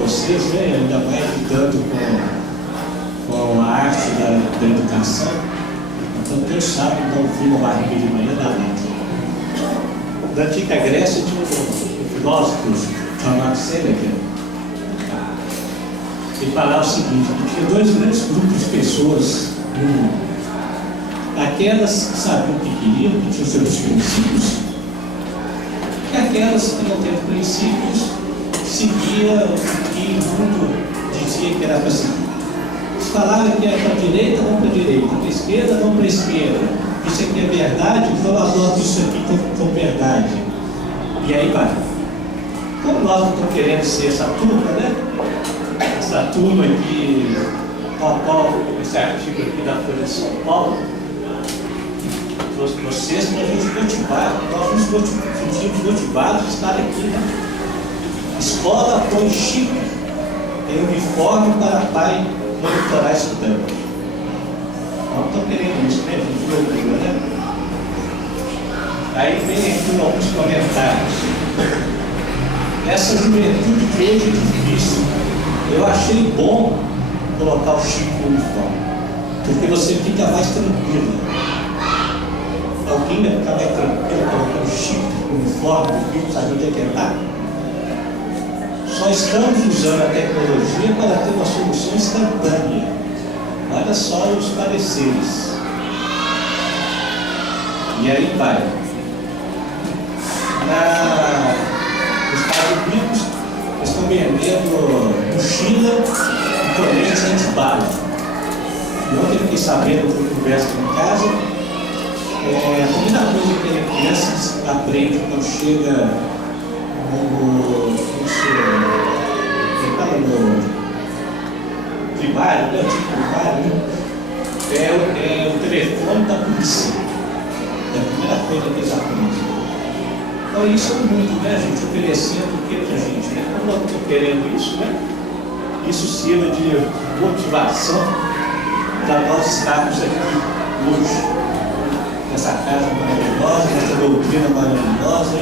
vocês, né? Ainda mais lidando com a arte da educação. Então, Deus sabe, não vi uma barriga de manhã danada. Da antiga Grécia tinha um filósofo chamado Sêneca. Ele falava o seguinte: que tinha dois grandes grupos de pessoas no mundo. Aquelas que sabiam o que queriam, que tinham seus princípios, e aquelas que não têm princípios, seguia o que o mundo dizia que era para seguir. Se falava que era para a direita, vão para a direita, para a esquerda, vão para a esquerda. Isso aqui é verdade, então eu adoto isso aqui como verdade. E aí vai. Como nós não estamos querendo ser essa turma, né? Essa turma aqui, esse artigo aqui da Folha de São Paulo, trouxe para vocês para a gente motivar. Nós nos sentimos motivados a estar aqui, né? Escola põe chique em uniforme para pai monitorar estudante. Não estou querendo isso, né, gente? Loucura, né? Aí vem aqui alguns comentários. Essa juventude de hoje é difícil. Eu achei bom colocar o chique no uniforme, porque você fica mais tranquilo. Alguém vai ficar mais tranquilo colocando o chique no uniforme, o filho sabe onde é que está? Só estamos usando a tecnologia para ter uma solução instantânea. Olha só os pareceres. E aí vai. Nos Estados Unidos, eles estão vendendo mochila e coletes antibala. E ontem eu fiquei sabendo, por conversa em casa, a primeira coisa que a criança aprende quando chega no primário, né? É o telefone da polícia. É a primeira coisa que eles aprendem. Então isso é muito, né, gente? Oferecendo o que para a gente, né? Como nós estamos querendo isso, né? Isso sirva de motivação para nós estarmos aqui hoje, nessa casa maravilhosa, nessa doutrina maravilhosa,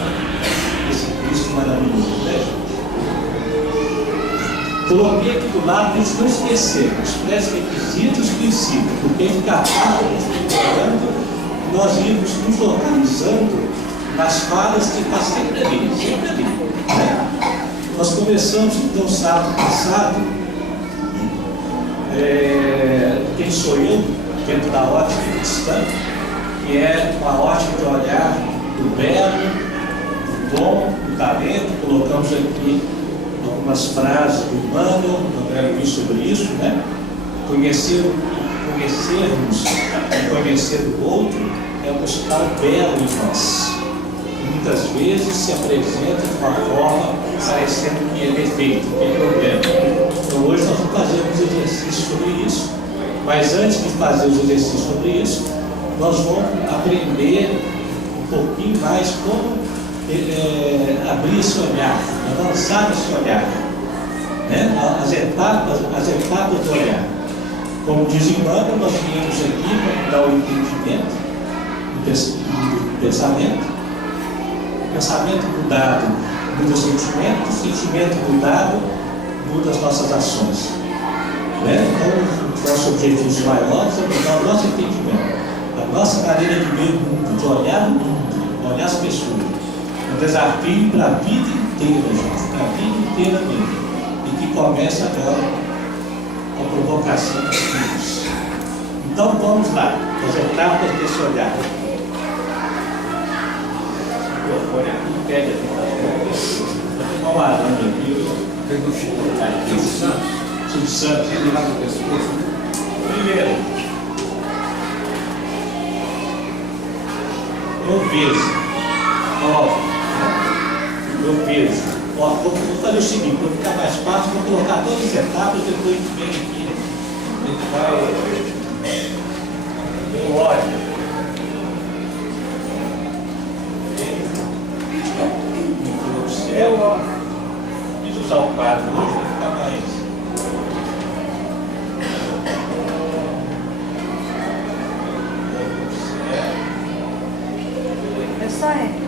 esse Cristo maravilhoso, né, gente? Coloquei aqui do lado para a gente não esquecer os pré-requisitos e os princípios, porque é incapaz de a gente lembrando, nós irmos nos localizando nas falas que está sempre ali, né? Nós começamos então sábado passado, quem sou eu, dentro da ótica cristã, que é uma ótica de olhar do belo, do dom, do talento. Colocamos aqui algumas frases do Emmanuel, eu vi sobre isso, né? Conhecermos e conhecer o outro é buscar o belo em nós. E muitas vezes se apresenta de uma forma parecendo que ele é feito, que é problema. Então hoje nós vamos fazer uns exercícios sobre isso, mas antes de fazer os exercícios sobre isso, nós vamos aprender um pouquinho mais como abrir esse olhar, avançar esse olhar, né? As etapas do olhar. Como diz Emmanuel, nós viemos aqui para dar o entendimento do pensamento. O pensamento mudado muda o sentimento mudado muda as nossas ações, né? Então, os nossos objetivos maiores é mudar o nosso entendimento, a nossa maneira de ver o mundo, de olhar o mundo, de olhar as pessoas. Um desafio para a vida inteira, gente, para a vida inteira mesmo. E que começa agora com a provocação dos filhos. Então vamos lá, as etapas desse olhar. O microfone aqui pede aqui para tomar uma arame aqui. Pegou o Chico Santos. Chico Santos. Ele lá no pescoço. Primeiro, eu vejo. Vou fazer o seguinte, para ficar mais fácil, vou colocar todas as etapas, depois vem aqui. A gente vai. Eu olho. No céu, ó. Quis usar o quadro hoje para ficar mais. É só ele.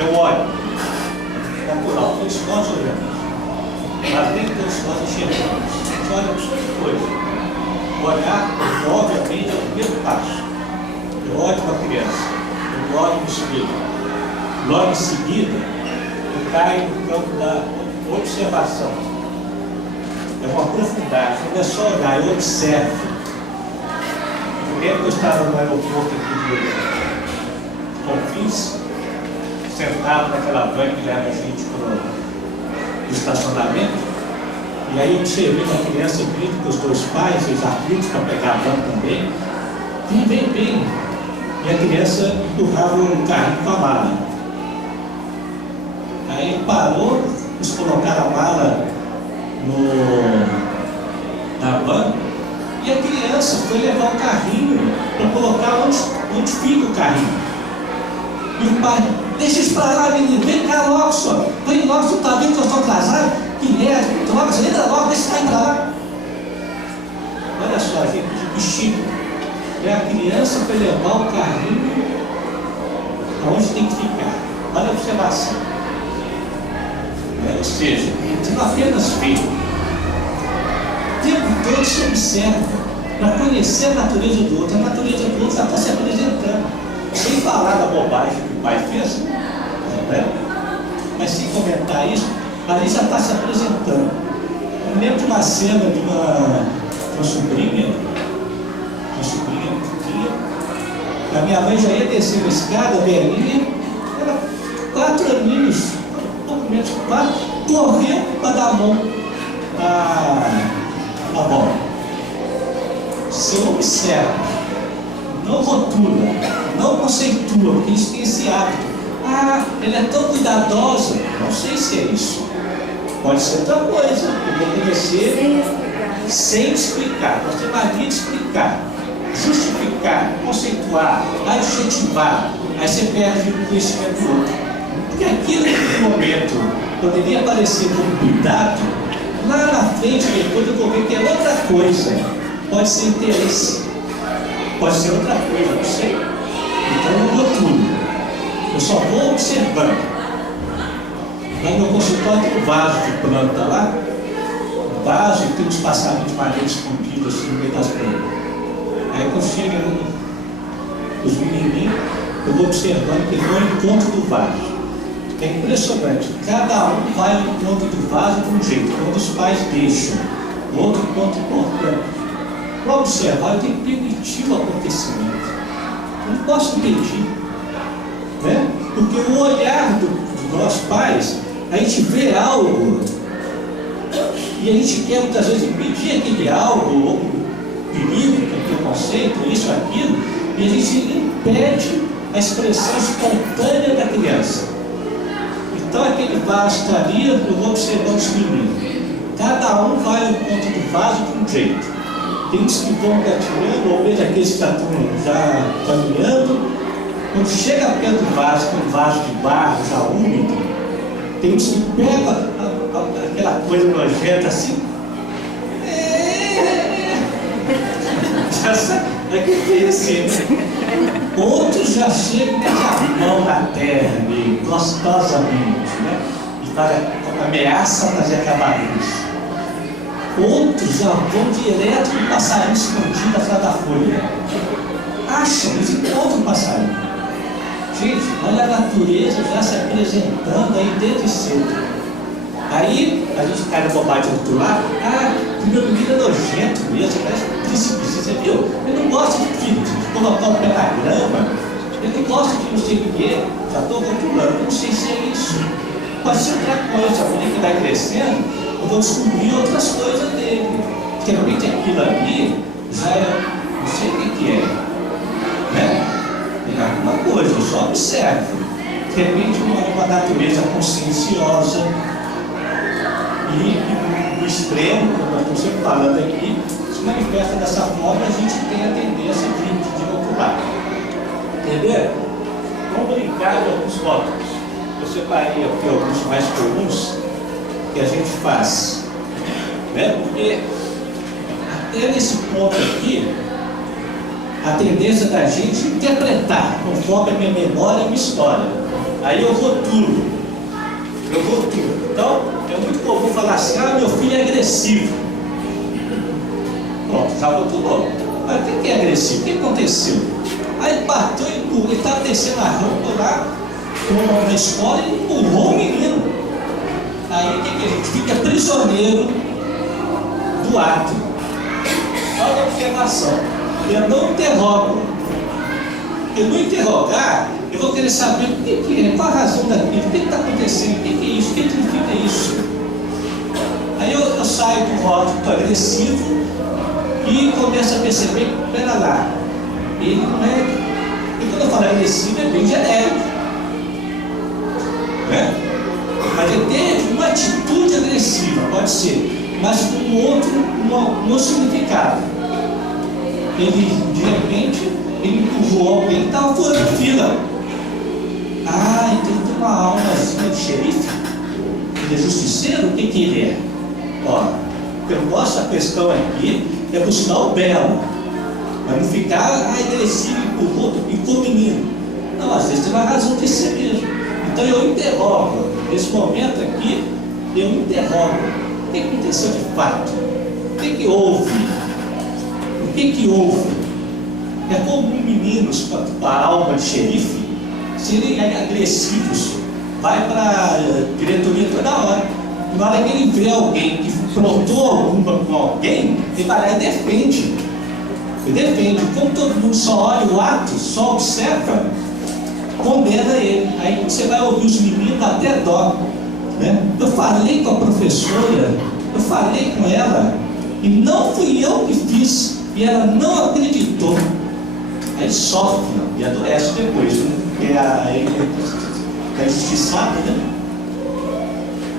Eu olho, natural, todos nós olhamos, mas nem todos nós enxergamos. Nós olhamos outra coisa. O olhar, obviamente, é o primeiro passo. Eu olho para a criança, eu olho no espelho. Logo em seguida, eu caio no campo da observação. É um aprofundar, não é só olhar, eu observo. Eu lembro que eu estava no aeroporto aqui de Confins, sentado naquela van que leva a gente para o estacionamento. E aí eu observei uma criança vindo com os dois pais, eles aflitos para pegar a van também. Vem. E a criança empurrava um carrinho com a mala. Aí ele parou, eles colocaram a mala na van, e a criança foi levar o carrinho para colocar onde fica o carrinho. E o pai, deixa isso para lá, menino, vem cá logo, só. Vem logo, tu tá vendo que eu estou atrasado? Que merda, droga, você entra logo, deixa eu para lá. Olha só, gente, que bichinho. E a criança foi levar o carrinho aonde tem que ficar. Olha a observação. Ou seja, você não apenas vê. O tempo todo se observa para conhecer a natureza do outro. A natureza do outro já está se apresentando. Sem falar da bobagem que o pai fez, né? Mas sem comentar isso, ali já está se apresentando. Eu lembro de uma cena de uma sobrinha pequena. A minha mãe já ia descer a escada, velhinha, era 4 aninhos, pouco menos que 4, correu para dar a mão à avó. Se eu observo, não rotula, não conceitua, porque eles têm esse hábito. Ela é tão cuidadosa, não sei se é isso. Pode ser outra coisa, eu vou conhecer sem explicar. Nós temos mania de explicar, justificar, conceituar, adjetivar. Aí você perde o conhecimento do outro. Porque aquilo que no momento poderia parecer como cuidado, lá na frente, depois eu vou ver que é outra coisa. Pode ser interesse, pode ser outra coisa, não sei. Então eu não rotulo. Eu só vou observando. Lá no meu consultório tem um vaso de planta lá. Um vaso e tem uns passarinhos marinhos escondidos assim no meio das plantas. Aí quando chega os menininhos, eu vou observando que vão ao encontro do vaso. É impressionante. Cada um vai ao encontro do vaso de um jeito. Quando os pais deixam, o outro encontro importante. Para observar, eu tenho que permitir o acontecimento. Eu não posso impedir. Né? Porque o olhar dos nossos pais, a gente vê algo e a gente quer muitas vezes impedir aquele algo, ou perigo, preconceito, isso, aquilo, e a gente impede a expressão espontânea da criança. Então aquele vaso está ali, eu vou observando os meninos. Cada um vai ao encontro do vaso de um jeito. Tem uns que vão gatinhando, ou mesmo aqueles que estão já caminhando. Quando chega perto do vaso, que é um vaso de barro já úmido, tem uns que pegam aquela coisa nojenta assim. Já sabe, é que tem assim, né? Outros já chegam com a mão na terra, meio gostosamente, né? E ameaça fazer acabar isso. Outros já vão direto no passarinho escondido atrás da folha. Acham, eles encontram o passarinho. Gente, olha a natureza já se apresentando aí desde cedo. Aí a gente cai na bobagem do outro lado. Meu menino é nojento mesmo, parece um príncipe, você viu? Ele não gosta de colocar o pé na grama, ele não gosta de não sei o quê. Já estou rotulando, não sei se é isso. Pode ser outra coisa, a mulher que vai crescendo, eu vou descobrir outras coisas dele. Porque realmente aquilo ali já é, não sei o que é, né? Tem alguma coisa, eu só observo. De repente, uma natureza conscienciosa e o extremo, como nós estamos sempre falando aqui, se manifesta dessa forma, a gente tem a tendência de ocular. Entendeu? Vamos brincar de alguns tópicos. Eu separei aqui alguns mais comuns que a gente faz. Né? Porque até nesse ponto aqui, a tendência da gente interpretar conforme a minha memória e a minha história. Aí eu rotulo. Então, é muito comum falar assim: ah, meu filho é agressivo. Pronto, já rotulou. Mas o que é agressivo? O que aconteceu? Aí bateu e empurrou. Ele estava descendo a rampa lá na escola e empurrou o menino. Aí o que a gente fica prisioneiro do ato. Olha a observação. Eu não interrogo. Eu não interrogar, eu vou querer saber o que é, qual a razão daquilo, o que está acontecendo, o que é isso, o que significa isso. Aí eu saio do rótulo agressivo e começo a perceber que, pera lá, ele não é. E quando eu falo agressivo, é bem genérico. Né? Mas ele teve uma atitude agressiva, pode ser, mas com um outro significado. Ele, de repente, ele empurrou alguém que estava furando fila. Ah, então ele tem uma almazinha de xerife? Ele é justiceiro? O que ele é? Ó, a nossa questão aqui é buscar o belo. Para não ficar agressivo, empurrou o menino. Não, às vezes tem uma razão de ser mesmo. Então eu interrogo. Nesse momento aqui, eu interrogo. O que aconteceu de fato? O que houve? O que houve? É comum meninos com a alma de xerife serem agressivos, vai para a diretoria toda hora. Na hora que ele vê alguém que prontou alguma com alguém, ele vai lá e defende. Ele defende. Como todo mundo só olha o ato, só observa, condena ele. Aí você vai ouvir os meninos até dó. Né? Eu falei com a professora, eu falei com ela, e não fui eu que fiz, e ela não acreditou. Aí sofre e adoece depois, né? É injustiçado, né?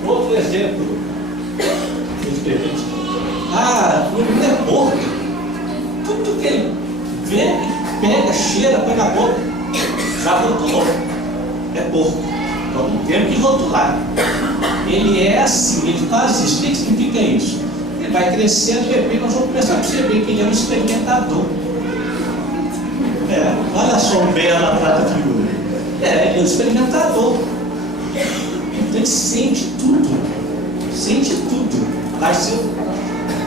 Outro exemplo. Ah, o menino é porco. Tudo que ele vê, pega, cheira, põe na boca, já rotulou. É porco. Então não temos que rotular. Ele é assim, ele faz isso. O que significa isso? Ele vai crescendo e de repente nós vamos começar a perceber que ele é um experimentador. Olha só o belo para a figura. Ele é um experimentador. Então ele sente tudo. Sente tudo. Mas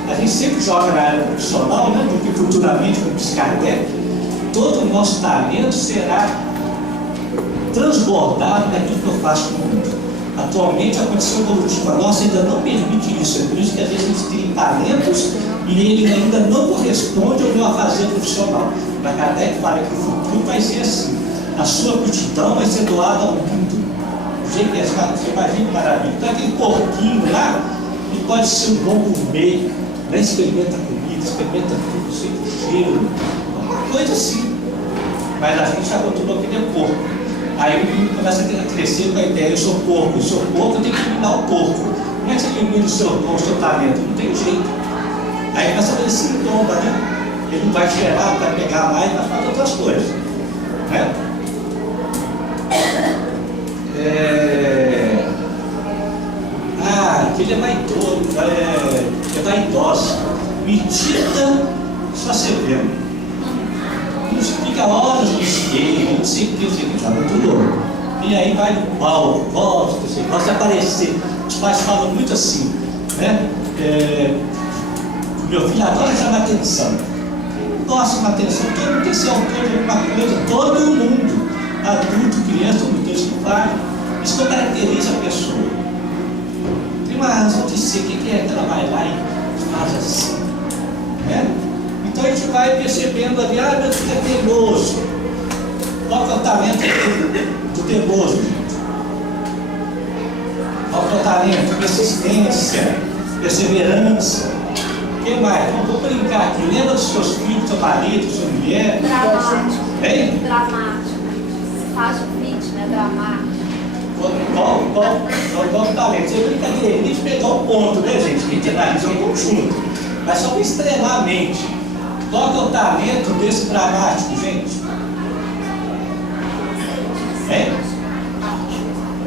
a gente sempre joga na área profissional, né? Porque futuramente, com o Psicardec, todo o nosso talento será transbordado naquilo que eu faço com o mundo. Atualmente a condição evolutiva nossa ainda não permite isso. É por isso que às vezes a gente tem talentos e ele ainda não corresponde ao meu afazer profissional. Mas Kardec fala que o futuro vai ser assim. A sua aptidão vai ser doada ao mundo. O jeito que você imagina que maravilha. Então aquele porquinho lá, ele pode ser um bom gourmet, né? Experimenta comida, experimenta tudo, sente cheiro, uma coisa assim. Mas a gente já rotulou que ele é porco. Aí o menino começa a crescer com a ideia: eu sou porco, eu tenho que eliminar o porco. Como é que você elimina o seu talento? Não tem jeito. Aí começa a fazer sintoma, né? Ele não vai esperar para pegar mais, vai fazer outras coisas. Né? Que ele é vaidoso, é vaidosa. Metida, só você vê. Fica horas no espelho, não sei o que, já rotulou. E aí vai no pau, gosta de aparecer. Os pais falam muito assim, né? Meu filho adora chamar atenção. Gosta de chamar atenção, todo mundo tem que ser autor de alguma coisa, todo mundo, adulto, criança, todo mundo faz. Isso não caracteriza a pessoa. Tem uma razão de ser, o que é que ela vai lá e faz assim? Né? Então a gente vai percebendo ali: ah, meu filho é teimoso. Qual que é o talento do teimoso, gente? Qual que é o talento? Persistência, perseverança. O que mais? Vamos brincar aqui. Lembra dos seus filhos, do seu marido, da sua mulher? Dramático. Hein? Dramático. Se faz vítima, é dramático. Qual o talento? Você brincadeirinha de pegar o ponto, né, gente? Que a gente analisa um conjunto. Mas só para estrelar a mente. Qual é o talento desse dramático, gente? Hein?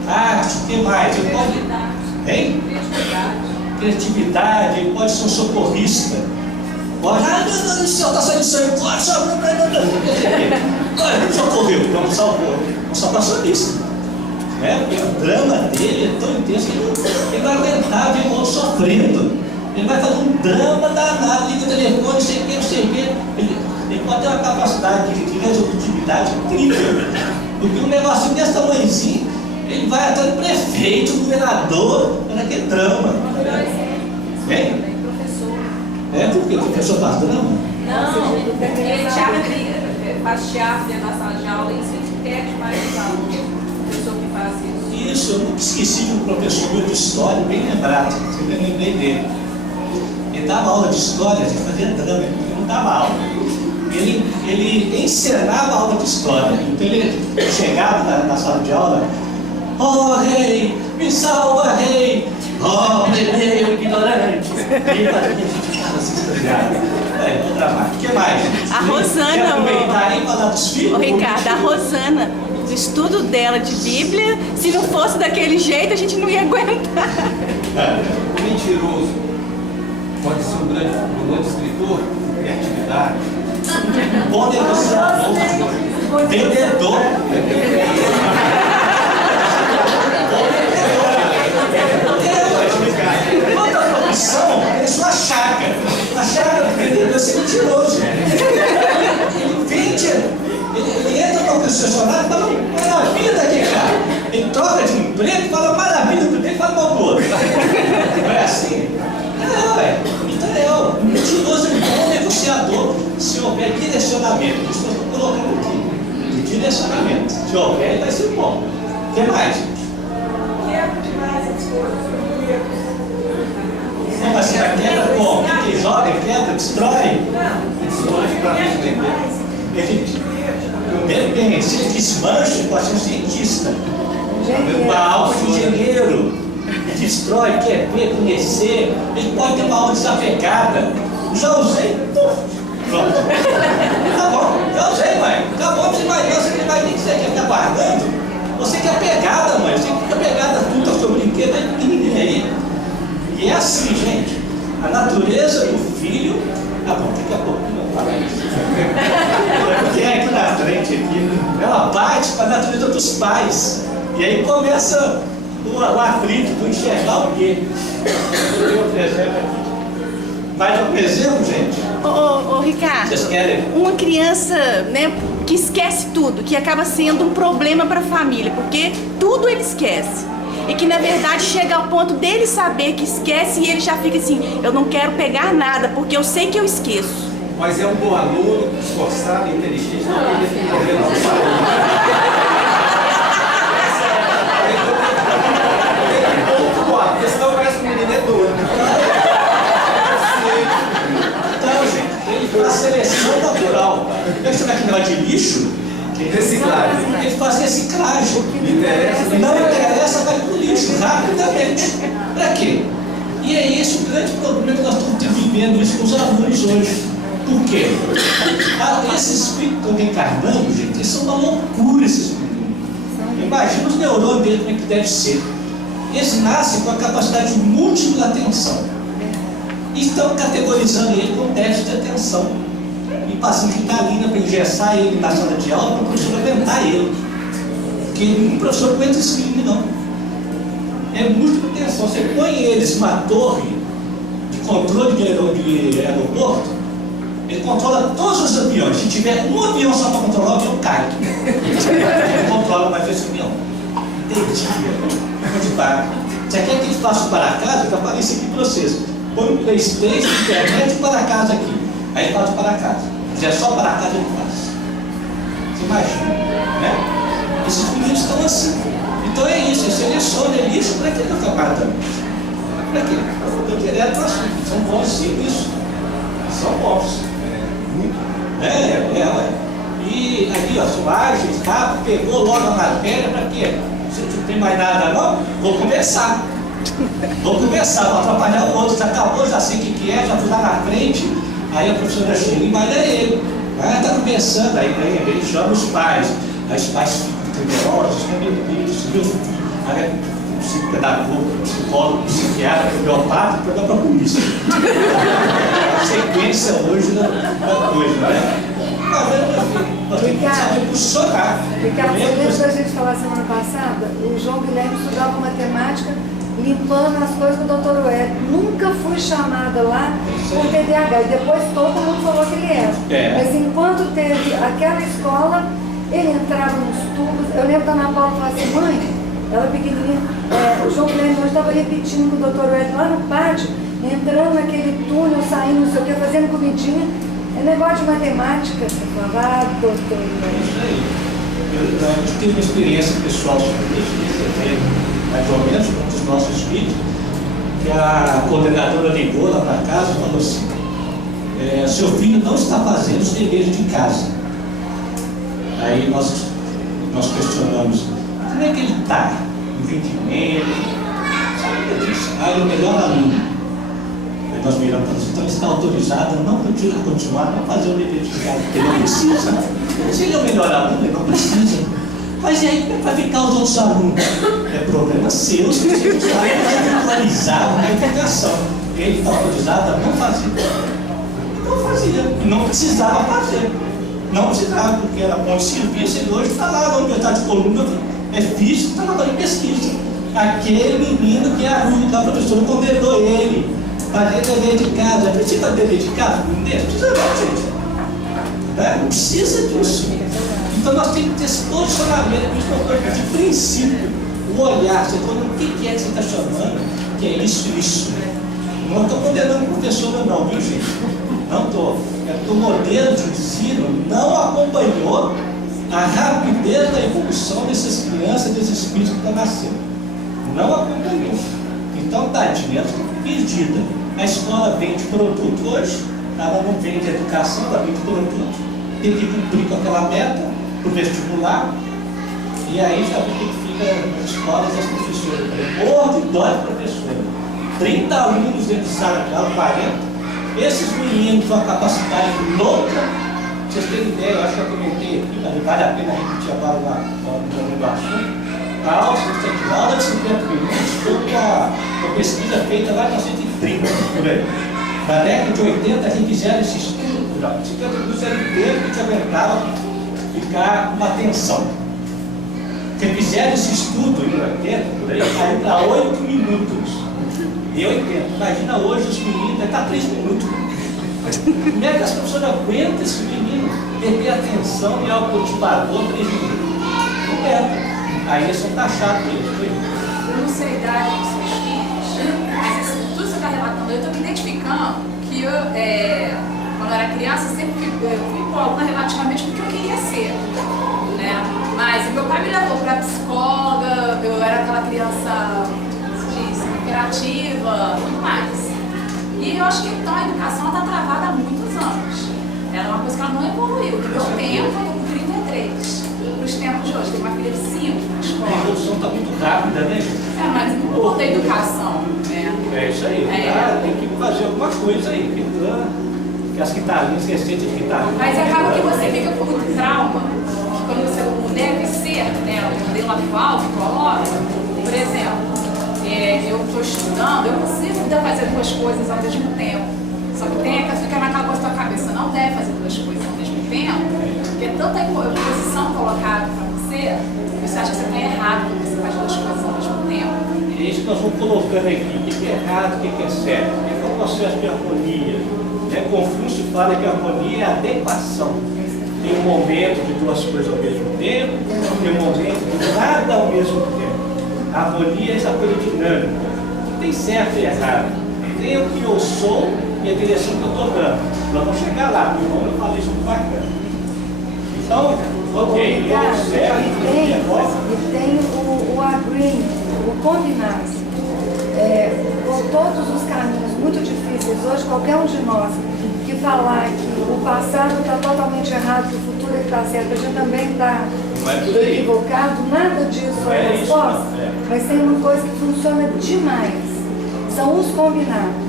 Arte, o que mais? Ele pode... Hein? Criatividade, ele pode ser um socorrista. Pode, meu Deus do céu, está saindo sangue, corre, socorreu, vamos salvar a solista. Porque o drama dele é tão intenso que ele vai aguentar ver o outro sofrendo. Ele vai fazer um drama danado, liga o telefone, não sei o que. Ele pode ter uma capacidade de resolutividade incrível. Porque um negocinho desse tamanhozinho, ele vai até o prefeito, o governador, para aquele drama. Porque o professor faz drama? Não, porque teatro faz teatro dentro da sala de aula e isso impede mais os alunos. Professor que faz isso. Isso, eu nunca esqueci de um professor meu de história, bem lembrado, sempre lembrei dele. Ele dava aula de história, a gente fazia drama, ele não dava aula. Ele encenava a aula de história. Então ele chegava na sala de aula, oh rei, me salva rei, oh meu ignorante. E a gente ficava assim, estragado. Vou tramar. O que mais? A Rosana, quer aproveitar aí para dar dos filhos? Ô Ricardo, a Rosana, o estudo dela de Bíblia, se não fosse daquele jeito, a gente não ia aguentar. O mentiroso pode ser um grande escritor, criatividade. Bom negociador, vendedor. Outra profissão é sua chácara. A chácara do vendedor é ser mentiroso. Ele vende, ele entra no concessionário e fala maravilha daquele cara. Ele troca de emprego e fala maravilha do emprego e fala mal do outro. Não é assim? Então o mentiroso é um bom negociador se houver direcionamento. Isso eu estou colocando aqui. Direcionamento. Se houver, ele vai ser bom. O que mais? Não, mas você quebra como? Que joga, quebra, destrói? Depende, se ele desmancha, pode ser um cientista. Uma alma de engenheiro. Destrói, quer ver, conhecer. Ele pode ter uma alma desapegada. Já usei, pronto. Tá bom, já usei, mãe. Tá bom, você vai nem que você quer ficar guardando. Você quer pegada, mãe. Você fica pegada tudo ao seu brinquedo, é pequenininho aí. E é assim, gente. A natureza do filho. Tá bom, daqui a pouquinho eu falo isso. Porque aqui na frente, ela bate para a natureza dos pais. E aí começa o atrito do enxergar o quê? Mais um exemplo, gente? Ô Ricardo, Vocês querem? uma criança, né, que esquece tudo, que acaba sendo um problema para a família, porque tudo ele esquece. E que na verdade chega ao ponto dele saber que esquece e ele já fica assim, eu não quero pegar nada, porque eu sei que eu esqueço. Mas é um bom aluno, esforçado, inteligente, não tem problema com saúde. Porque senão parece que o menino é doido. Então, gente, ele faz seleção natural. Você vai que negócio de lixo? Reciclagem. Ele faz reciclagem. Não interessa, vai pro lixo rapidamente. Para quê? E é esse o grande problema que nós estamos vivendo isso com os alunos hoje. Por quê? Esses espíritos que estão reencarnando, gente, eles são uma loucura, esses meninos. Imagina os neurônios dele como é que deve ser. Eles nascem com a capacidade de múltipla atenção. E estão categorizando ele com déficit de atenção. E passando Ritalina para engessar ele na sala de aula para o professor aguentar ele. Porque nenhum professor aguenta esse menino, não. É múltipla atenção. Você põe eles numa torre de controle de aeroporto, ele controla todos os aviões. Se tiver um avião só para controlar, o avião cai. Ele controla mais esse avião. Entendi. Onde vai? Você quer que ele faça o para-casa? Eu falei isso aqui para vocês. Põe o PlayStation, internet e para-casa aqui. Aí ele faz o para-casa. Se é só para-casa, ele faz. Você imagina, né? Esses meninos estão assim. Então é isso, ele seleciona lixo para que ele não fica guardando. Para quê? Para direto para assunto. São bons sim, isso. São bons. E ali, ó, suagem, rápido, pegou logo a matéria, para quê? Se não tem mais nada não, vou conversar. Vou atrapalhar o outro, já acabou, já sei o que é, já fui lá na frente. Aí a professora chega e vai ele. Aí está conversando, aí ele chama os pais. Aí os pais ficam temerosos, meu Deus, meu filho. Aí psicopedagogo, psicólogo, psiquiatra, homeopata, para dar para a polícia. A sequência hoje da coisa, né? Nós temos que saber funcionar. Ricardo, você lembra da gente falar semana passada? O João Guilherme estudava matemática limpando as coisas do Dr. Ué. Nunca fui chamada lá por TDAH. E depois todo mundo falou que ele era. Mas enquanto teve aquela escola, ele entrava nos tubos. Eu lembro da Ana Paula falar assim, mãe, ela pequenininha, o João Guilherme hoje estava repetindo com o Dr. Ué lá no pátio, entrando naquele túnel, saindo, não sei o que, fazendo comidinha. É negócio de matemática, você fala, doutor. A gente teve uma experiência pessoal sobre isso, mais ou menos, um dos nossos vídeos, que a coordenadora ligou lá para casa e falou assim, seu filho não está fazendo os deveres de casa. Aí nós questionamos, como é que ele está? Entendimento, sabe disso? Ele é o melhor aluno. Nós viramos para então está autorizado a não continuar a não fazer o dever de casa, porque ele não precisa. Se ele é o melhor aluno, ele não precisa. Mas e aí, como é que vai ficar os outros alunos? É problema seu, se você não sabe atualizar a educação. Ele está autorizado a não fazer. Não fazia, não precisava fazer. Não precisava, porque era bom serviço, ele hoje está lá na Universidade de Colômbia, é físico, está lá em pesquisa. Aquele menino que a professora convidou ele. Fazer dever de casa, precisa de dever de casa? Não precisa não, gente. Não precisa disso. Então nós temos que ter esse posicionamento de princípio, o olhar, você está falando o que é que você está chamando, que é isso. Não estou condenando o professor não, viu gente? Não estou. É porque o modelo de ensino não acompanhou a rapidez da evolução dessas crianças, desses espíritos que estão nascendo. Não acompanhou. Então, tadinha, perdida. A escola vende produto hoje, ela não vende educação, ela vende produto. Tem que cumprir com aquela meta para o vestibular. E aí já vê que fica nas escolas as professoras. Morro de dó de professora. 30 alunos dentro de sala de aula, 40. Esses meninos com a capacidade louca, pra vocês terem ideia, eu acho que eu comentei aqui, mas vale a pena repetir agora no assunto. A aula de 50 minutos foi uma pesquisa feita lá em 1930, por aí. Na década de 80, a gente fizeram esse estudo, 50 minutos era o tempo que te aguentava ficar com atenção. Fizeram esse estudo em 80, por aí, caiu para 8 minutos. E 80. Imagina hoje os meninos, vai estar 3 minutos. Como é que as pessoas aguentam esse menino perder a atenção e ao cultivador 3 minutos? Não aguenta. Aí eles são taxados mesmo. Eu não sei a idade dos seus filhos, mas tudo que você está relatando, eu estou me identificando que eu, quando eu era criança, eu sempre fui aluna relativamente porque eu queria ser. Né? Mas meu pai me levou para psicóloga, eu era aquela criança, como se diz, imperativa, tudo mais. E eu acho que então a educação está travada há muitos anos. Era uma coisa que ela não evoluiu. Do meu tempo, eu com 33. Para os tempos de hoje, tem uma filha de 5 na escola. A evolução está muito rápida, né? Mas não por da educação, né? É isso aí. Tem que fazer alguma coisa aí. Que as guitarrinhas recentes de guitarra. Mas acaba que você fica com muito trauma. Quando você deve ser, né, o modelo atual que coloca, por exemplo, eu estou estudando, eu consigo fazer 2 coisas ao mesmo tempo. Só que tem que ficar naquela coisa da tua cabeça, não deve fazer 2 coisas ao mesmo tempo, porque tanta posição colocada para você, você acha que você está errado quando você faz 2 coisas ao mesmo tempo. E é isso que nós vamos colocando aqui, o que é errado, o que é certo, o que é o processo de harmonia. Confúcio fala que a harmonia é a adequação. Tem um momento de 2 coisas ao mesmo tempo, tem um momento de nada ao mesmo tempo. A harmonia é essa coisa dinâmica. Não tem certo e errado. Tem o que eu sou e a direção que eu estou dando. Nós vamos chegar lá, meu irmão, eu falei isso muito bacana. Então, ok, eu certo, e tem o agreeing, o combinar-se. Com todos os caminhos muito difíceis hoje, qualquer um de nós que falar que o passado está totalmente errado, que o futuro está certo, a gente também está equivocado, nada disso é a resposta. Mas tem uma coisa que funciona demais, são os combinados.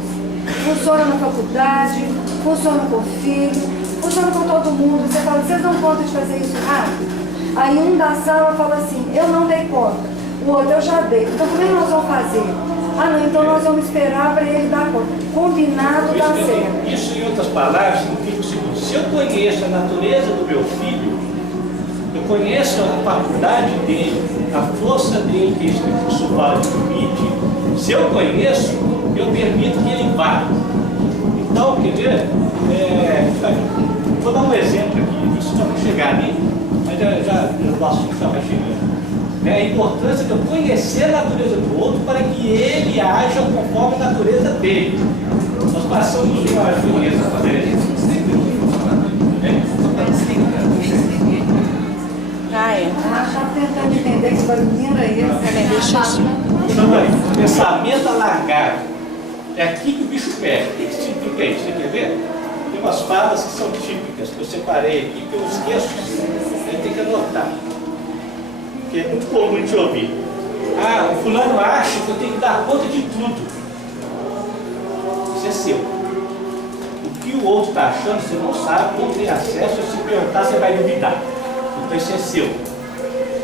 Funciona na faculdade, funciona com o filho, funciona com todo mundo. Você fala, vocês dão conta de fazer isso rápido? Aí um da sala fala assim, eu não dei conta. O O outro eu já dei. Então como é que nós vamos fazer? Ah não, então nós vamos esperar para ele dar conta. Combinado dá certo. Isso, em outras palavras, significa o seguinte: se eu conheço a natureza do meu filho, eu conheço a faculdade dele, a força dele, que isso vale de limite. Se eu conheço, eu permito que ele vá. Então, quer dizer, vou dar um exemplo aqui, isso já vai chegar ali, mas o assunto já vai chegando. A importância de eu conhecer a natureza do outro para que ele haja conforme a natureza dele. Nós passamos uma experiência a fazer isso. Está tentando entender que barulhinho era esse. Então, pensamento alargado. É aqui que o bicho pega. O que significa isso? Você quer ver? Tem umas falas que são típicas, que eu separei aqui, que eu esqueço. Aí tem que anotar. Que é muito comum de ouvir. Ah, o fulano acha que eu tenho que dar conta de tudo. Isso é seu. O que o outro está achando, você não sabe, não tem acesso. Se perguntar, você vai duvidar. Então isso é seu.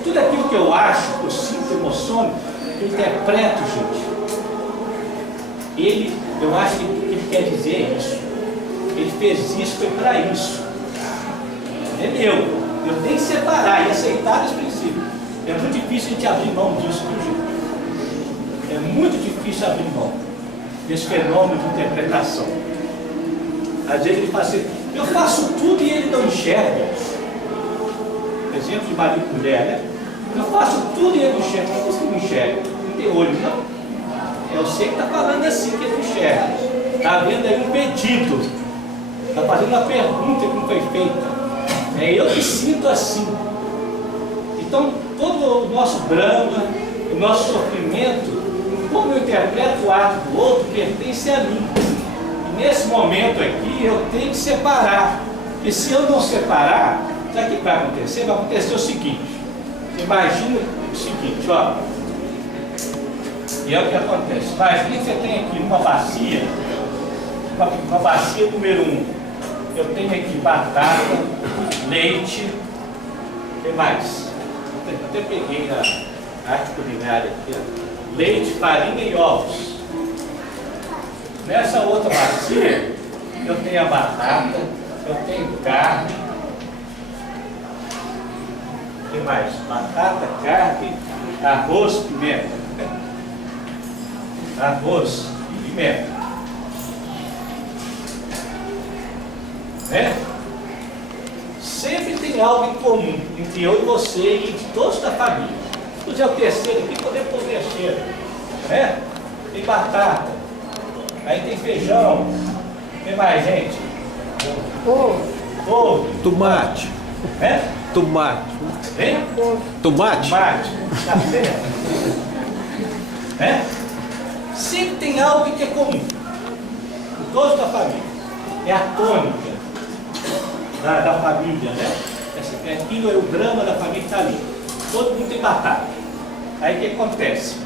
Tudo aquilo que eu acho, que eu sinto, emociono, eu interpreto, gente. Eu acho que ele quer dizer isso. Ele fez isso, foi para isso. É meu. Eu tenho que separar e aceitar esse princípio. É muito difícil a gente abrir mão disso, viu, gente? É muito difícil abrir mão desse fenômeno de interpretação. Às vezes ele fala assim: eu faço tudo e ele não enxerga. Exemplo de marido e mulher, né? Eu faço tudo e ele não enxerga. Por que você não enxerga? Não tem olho, não? É você que está falando assim que ele não enxerga. Está vendo aí um pedido. Está fazendo uma pergunta que não foi feita. É eu que sinto assim. Então, todo o nosso drama, o nosso sofrimento, como eu interpreto o ato do outro, pertence a mim. E nesse momento aqui, eu tenho que separar. E se eu não separar, sabe o que vai acontecer? Vai acontecer o seguinte: imagina o seguinte, ó. E é o que acontece. Imagina que você tem aqui uma bacia, uma bacia número 1. Eu tenho aqui batata, leite, o que mais? Até peguei a arte culinária aqui, ó. Leite, farinha e ovos. Nessa outra bacia, eu tenho a batata, eu tenho carne. O que mais? Batata, carne, arroz, pimenta. Arroz e pimenta. Né? Sempre tem algo em comum entre eu e você e entre todos da família. Se puser o terceiro aqui, podemos pôr o terceiro. Né? Tem batata, aí tem feijão, tem mais, gente? Ovo. Tomate. Né? Tomate. Hein? Tomate. Tomate. Café. Né? Sempre tem algo que é comum. Todos da família. É a tônica da família, né? Aquilo é o drama da família que está ali. Todo mundo tem batata. Aí o que acontece?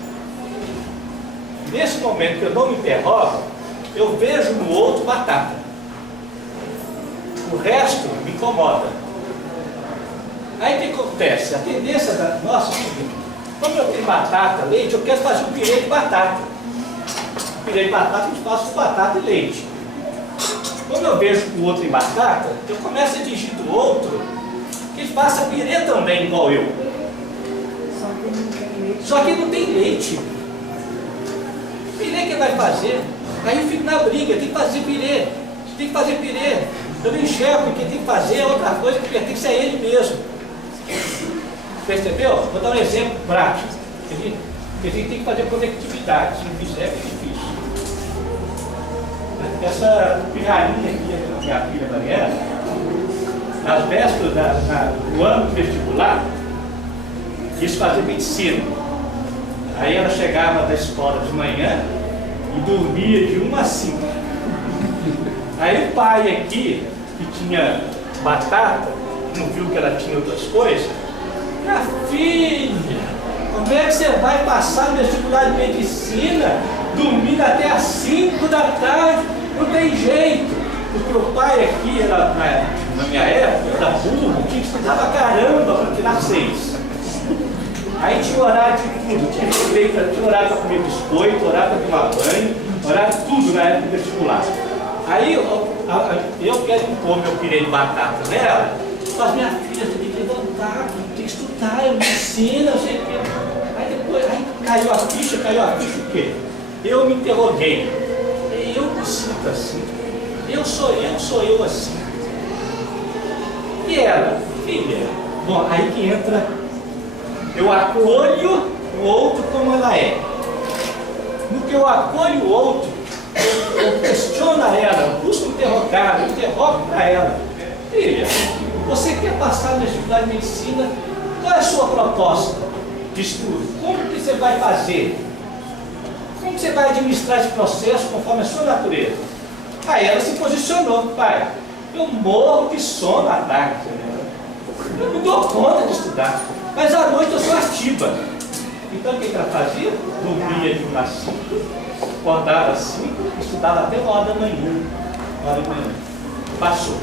Nesse momento que eu não me interrogo, eu vejo no outro batata. O resto me incomoda. Aí o que acontece? A tendência da nossa família, como eu tenho batata, leite, eu quero fazer um pirê de batata. O pirê de batata eu faço com batata e leite. Como eu vejo que o outro tem batata, eu começo a exigir do outro que ele faça pirê também igual eu. Só que não tem leite. Pirê que vai fazer? Aí eu fico na briga, tem que fazer pirê. Tem que fazer pirê. Eu não enxergo, porque tem que fazer outra coisa que pertence a ele mesmo. Percebeu? Vou dar um exemplo prático. A gente tem que fazer conectividade. Se não fizer, é difícil. Essa pirraninha aqui da minha filha Mariana, nas vésperas do ano vestibular, quis fazer medicina. Aí ela chegava da escola de manhã e dormia de 1 às 5. Aí o pai aqui, que tinha batata, não viu que ela tinha outras coisas, minha filha, como é que você vai passar no vestibular de medicina dormindo até às 5 da tarde? Não tem jeito, porque o pai aqui, na minha época, era burro, que estudava caramba para tirar 6. Aí tinha horário de tudo, tinha horário para comer biscoito, horário para tomar banho, horário de tudo na época vestibular. Aí eu quero impor meu pirê de batata nela, mas minha filha tem que levantar, tem que estudar, eu me ensino, eu sei o quê. Aí depois, caiu a ficha o quê? Eu me interroguei. Eu me sinto assim. Eu sou eu assim. E ela, filha, bom, aí que entra, eu acolho o outro como ela é. No que eu acolho o outro, eu questiono ela, eu busco interrogar, eu interrogo para ela. Filha, você quer passar na vestibular de medicina? Qual é a sua proposta de estudo? Como que você vai fazer? Como você vai administrar esse processo conforme a sua natureza? Aí ela se posicionou, pai, eu morro de sono à tarde, eu não dou conta de estudar, mas à noite eu sou ativa. Então o que ela fazia? Dormia de 1 às 5, acordava às 5, estudava até 1 hora da manhã. Passou.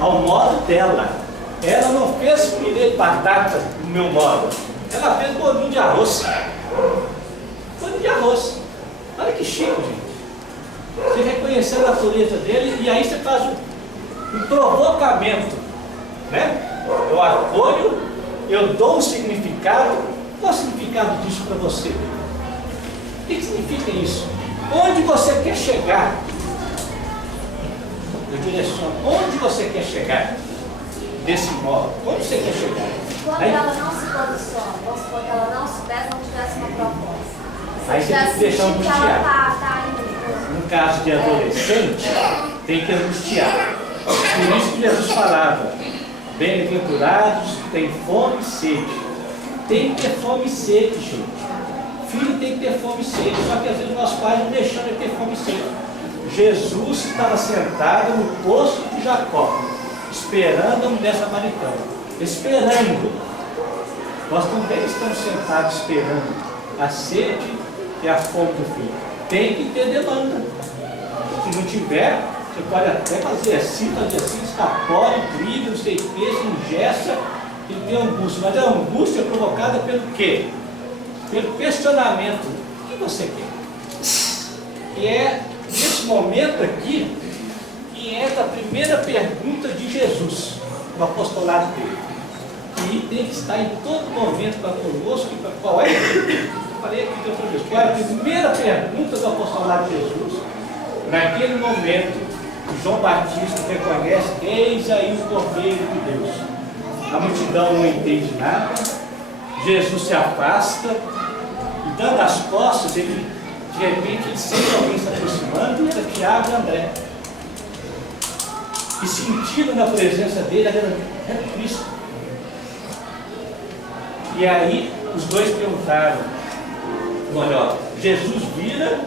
Ao modo dela. Ela não fez pirê de batata do meu modo. Ela fez bolinho de arroz. Bolinho de arroz. Olha que chique, gente. Você reconhecer a natureza dele e aí você faz um provocamento. Né? Eu acolho, eu dou um significado. Qual é o significado disso para você? O que significa isso? Onde você quer chegar? Eu direciono. Onde você quer chegar? Desse modo. Onde você quer chegar? Quando Aí, ela não se posiciona, vamos supor que ela não soubesse, não tivesse uma proposta. aí você tem que deixar que ela angustiar. tá indo. No caso de adolescente, tem que angustiar. Por isso que Jesus falava, bem-aventurados que têm fome e sede. Tem que ter fome e sede, gente. Filho tem que ter fome e sede, só que às vezes nossos pais não deixam ele ter fome e sede. Jesus estava sentado no poço de Jacó, esperando a mulher samaritana. Esperando. Nós também estamos sentados esperando a sede e a fome do filho. Tem que ter demanda. Se não tiver, você pode até fazer assim, escapole, trilha, não sei o que, se ingessa e tem angústia. Mas a angústia é provocada pelo quê? Pelo questionamento. O que você quer? E é nesse momento aqui que entra a primeira pergunta de Jesus, no apostolado dele. E tem que estar em todo momento para conosco. Qual é? Eu falei aqui de outra vez. Qual é a primeira pergunta do apostolado de Jesus? Naquele momento, João Batista reconhece: eis aí o Cordeiro de Deus. A multidão não entende nada. Jesus se afasta e, dando as costas, ele, de repente, ele sente alguém se aproximando, era Tiago e André. E sentindo na presença dele, era Cristo. E aí, os dois perguntaram, olha, Jesus vira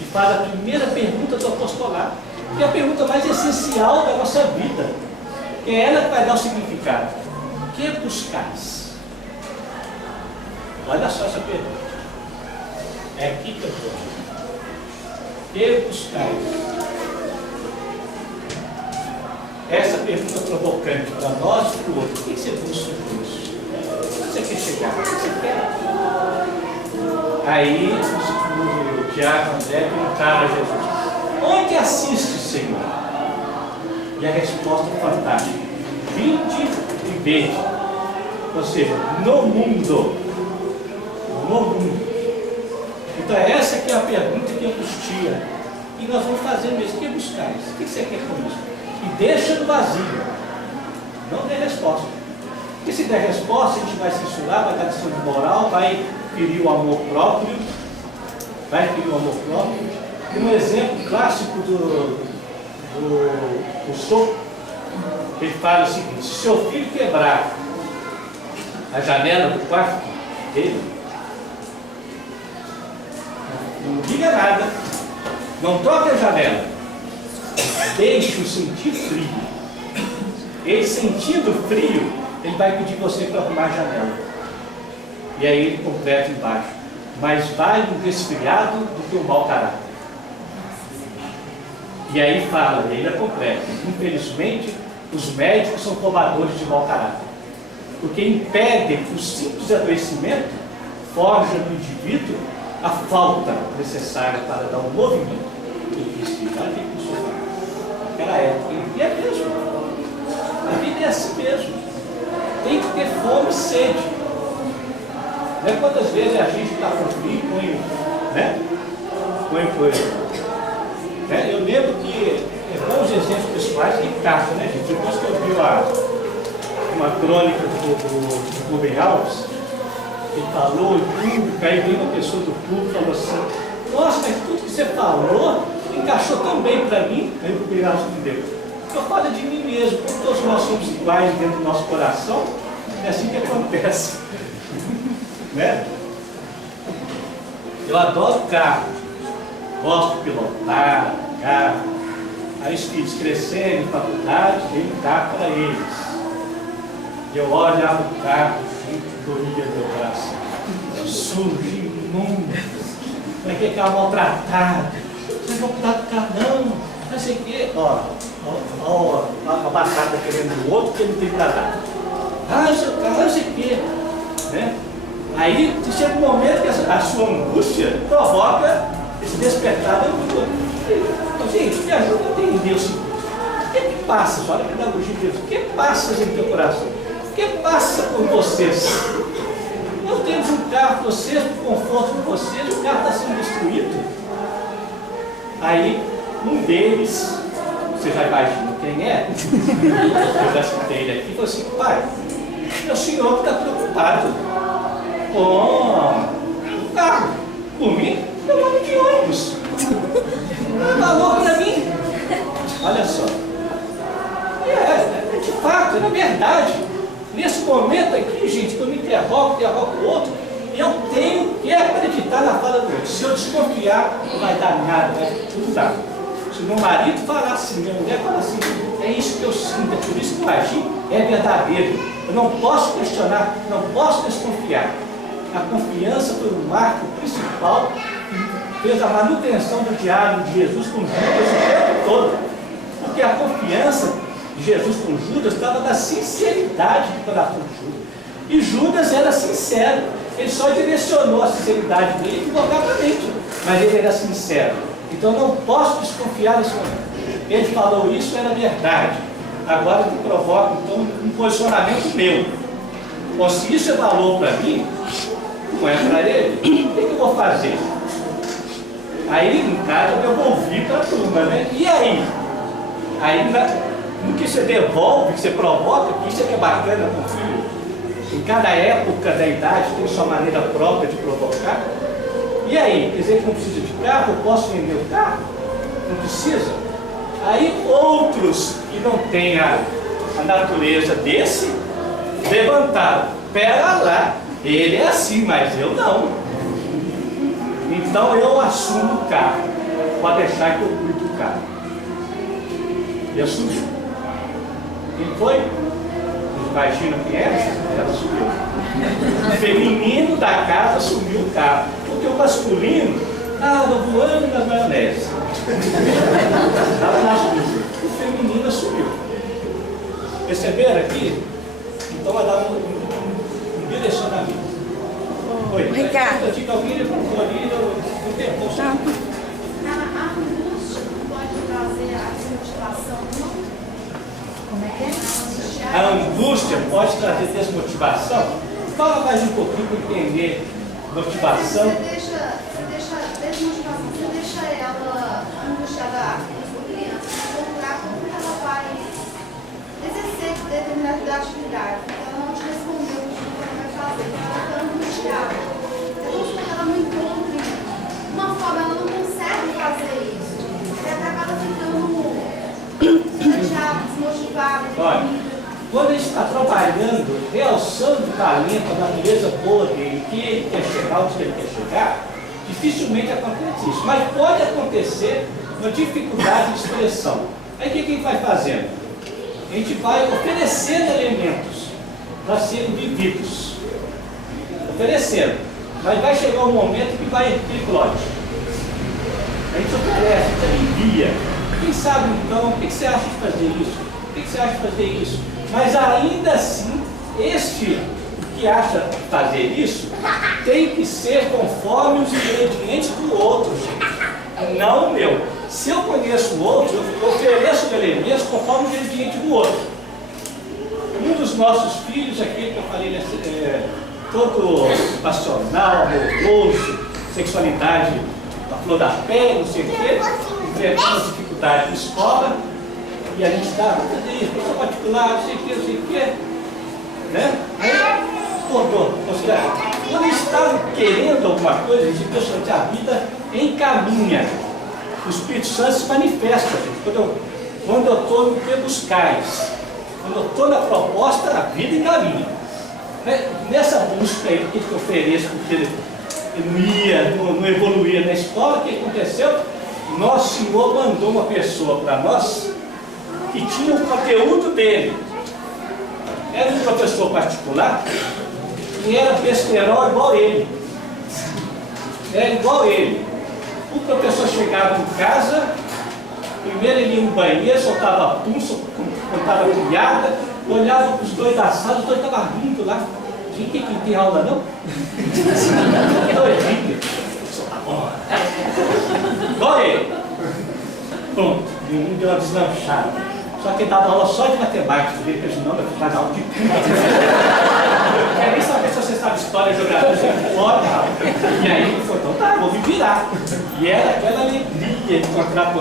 e faz a primeira pergunta do apostolado, que é a pergunta mais essencial da nossa vida, que é ela que vai dar o significado. O que buscais? Olha só essa pergunta. É aqui que eu estou. O que buscais? Essa pergunta provocante para nós e para o outro. O que você busca com isso? Onde você quer chegar? O que você quer? Aí o Tiago e André perguntaram a Jesus: onde assiste, Senhor? E a resposta é fantástica: vinde e vede. Ou seja, no mundo. No mundo. Então essa que é a pergunta que angustia. E nós vamos fazer mesmo. O que buscais? O que você quer com isso? E deixa no vazio. Não dê resposta. Porque se der resposta, a gente vai censurar, vai dar lição de moral, vai ferir o amor próprio. E um exemplo clássico do Rousseau, ele fala o seguinte: se seu filho quebrar a janela do quarto dele, não diga nada, não toque a janela, deixe-o sentir frio. Ele sentindo frio, ele vai pedir você para arrumar a janela. E aí ele completa embaixo: mais vale um resfriado do que um mau caráter. E aí fala, e ainda completa: infelizmente, os médicos são tomadores de mau caráter. porque impedem que o simples adoecimento forja no indivíduo a falta necessária para dar um movimento de felicidade e consolação. Naquela época, e é mesmo. A vida é assim mesmo. Tem que ter fome e sede. Não é quantas vezes a gente está com frio e põe coisa. Né? Eu lembro que bons exemplos pessoais que encaixam, né, gente? Depois que eu vi uma crônica do Rubem Alves, ele falou em público, aí veio uma pessoa do público e falou assim: nossa, mas tudo que você falou encaixou tão bem para mim. Aí o Rubem Alves entendeu. Eu falo de mim mesmo, como todos nós somos iguais dentro do nosso coração, é assim que acontece. Né? Eu adoro carro, gosto de pilotar carro. Aí os filhos crescendo em faculdade, dei um carro para eles. Eu olhava o carro, doía meu braço, sujo, imundo, aquele carro maltratado. Vocês vão cuidar do carro, não sei o quê. Ó, a batata querendo o outro que ele não tem para dar. O seu carro, não sei o quê. Né? Aí chega um momento que a sua angústia provoca esse despertar da angústia. Então, gente, me ajuda a entender o seguinte: o que passa, olha a pedagogia de Deus, o que passa no teu coração? O que passa por vocês? Nós temos um carro para vocês, por conforto de vocês, o carro está sendo destruído. Aí, um deles, você já imagina quem é, eu já citei ele aqui, falou assim: pai, é o senhor que está preocupado com o carro. Por mim, eu ando de ônibus. Não é valor para mim. Olha só. É de fato, é verdade. Nesse momento aqui, gente, que eu me interrogo o outro, eu tenho que acreditar na fala do outro. Se eu desconfiar, não vai dar nada, vai tudo dar. Se meu marido falar assim, minha mulher falar assim, é isso que eu sinto, é por isso que eu agi, é verdadeiro. Eu não posso questionar, não posso desconfiar. A confiança foi o marco principal que fez a manutenção do diálogo de Jesus com Judas o tempo todo. Porque a confiança de Jesus com Judas estava na sinceridade do coração de Judas. E Judas era sincero. Ele só direcionou a sinceridade dele equivocadamente. Mas ele era sincero. Então eu não posso desconfiar desse momento. Ele falou isso, era verdade. Agora que provoca então um posicionamento meu. Bom, se isso é valor para mim, não é para ele, o que eu vou fazer? Aí, no caso, eu devolvi para a turma, né? E aí? Aí, no que você devolve, que você provoca, que isso é que é bacana com o filho. Em cada época da idade tem sua maneira própria de provocar. E aí? Quer dizer que não precisa de carro? Eu posso vender o carro? Não precisa? Aí, outros que não têm a natureza desse, levantaram. Pera lá, ele é assim, mas eu não. Então eu assumo o carro. Pode deixar que eu cuido do carro. E assumiu. Quem foi? Imagina quem é? Ela subiu. O feminino da casa assumiu o carro. Porque o masculino estava voando nas maioneses. Estava nas luzes. O feminino assumiu. Perceberam aqui? Então vai dar um direcionamento. Oi, Ricardo. eu digo que alguém levantou ali, eu tenho. Tá. A angústia pode trazer a desmotivação, não? Como é que é? A angústia pode trazer desmotivação? Fala mais um pouquinho para entender motivação. Você deixa desmotivação, você deixa ela angustiada, a criança, procurar como ela vai exercer determinada atividade. Então ela não te respondeu o que ela vai fazer, então ela está angustiada. Então ela não encontra uma forma, ela não consegue fazer isso. Ela acaba ficando chateada, desmotivada. Olha, quando a gente está trabalhando, realçando o talento, a natureza boa dele, que ele quer chegar, onde ele quer chegar, dificilmente acontece isso. Mas pode acontecer uma dificuldade de expressão. Aí o que a gente vai fazendo? A gente vai oferecendo elementos para serem vividos. Oferecendo. Mas vai chegar um momento que vai eclode. A gente oferece, a gente alivia. Quem sabe então, o que você acha de fazer isso? O que você acha de fazer isso? Mas ainda assim, Este que acha fazer isso tem que ser conforme os ingredientes do outro, gente, não o meu. Se eu conheço o outro, eu ofereço os elementos conforme o ingrediente do outro. Um dos nossos filhos, aquele que eu falei, todo passional, amoroso, sexualidade da flor da pele, não sei o quê, enfrentando dificuldade na escola, e a gente está, professor particular, não sei o quê, né? Aí, quando está querendo alguma coisa, a vida encaminha. O Espírito Santo se manifesta, gente. Quando eu estou no que buscais, quando eu estou na proposta, a vida encaminha. Nessa busca aí, o que eu ofereço, porque ele não evoluía na escola, o que aconteceu? Nosso Senhor mandou uma pessoa para nós que tinha o conteúdo dele. Era um professor particular e era besterol igual ele. Era igual ele. O professor chegava em casa, primeiro ele ia no banheiro, soltava pum, contava piada, olhava para os dois da sala, os dois estavam rindo lá. Gente, que tem aula não? Doidinho. Igual ele. Pronto, nenhum deu uma deslanchada. Só que ele dava aula só de matemática, porque senão vai ficar aula de tudo. Eu quero nem saber se você sabe história, geografia, você pode. E aí ele falou, então tá, vou me virar. E era aquela alegria de encontrar com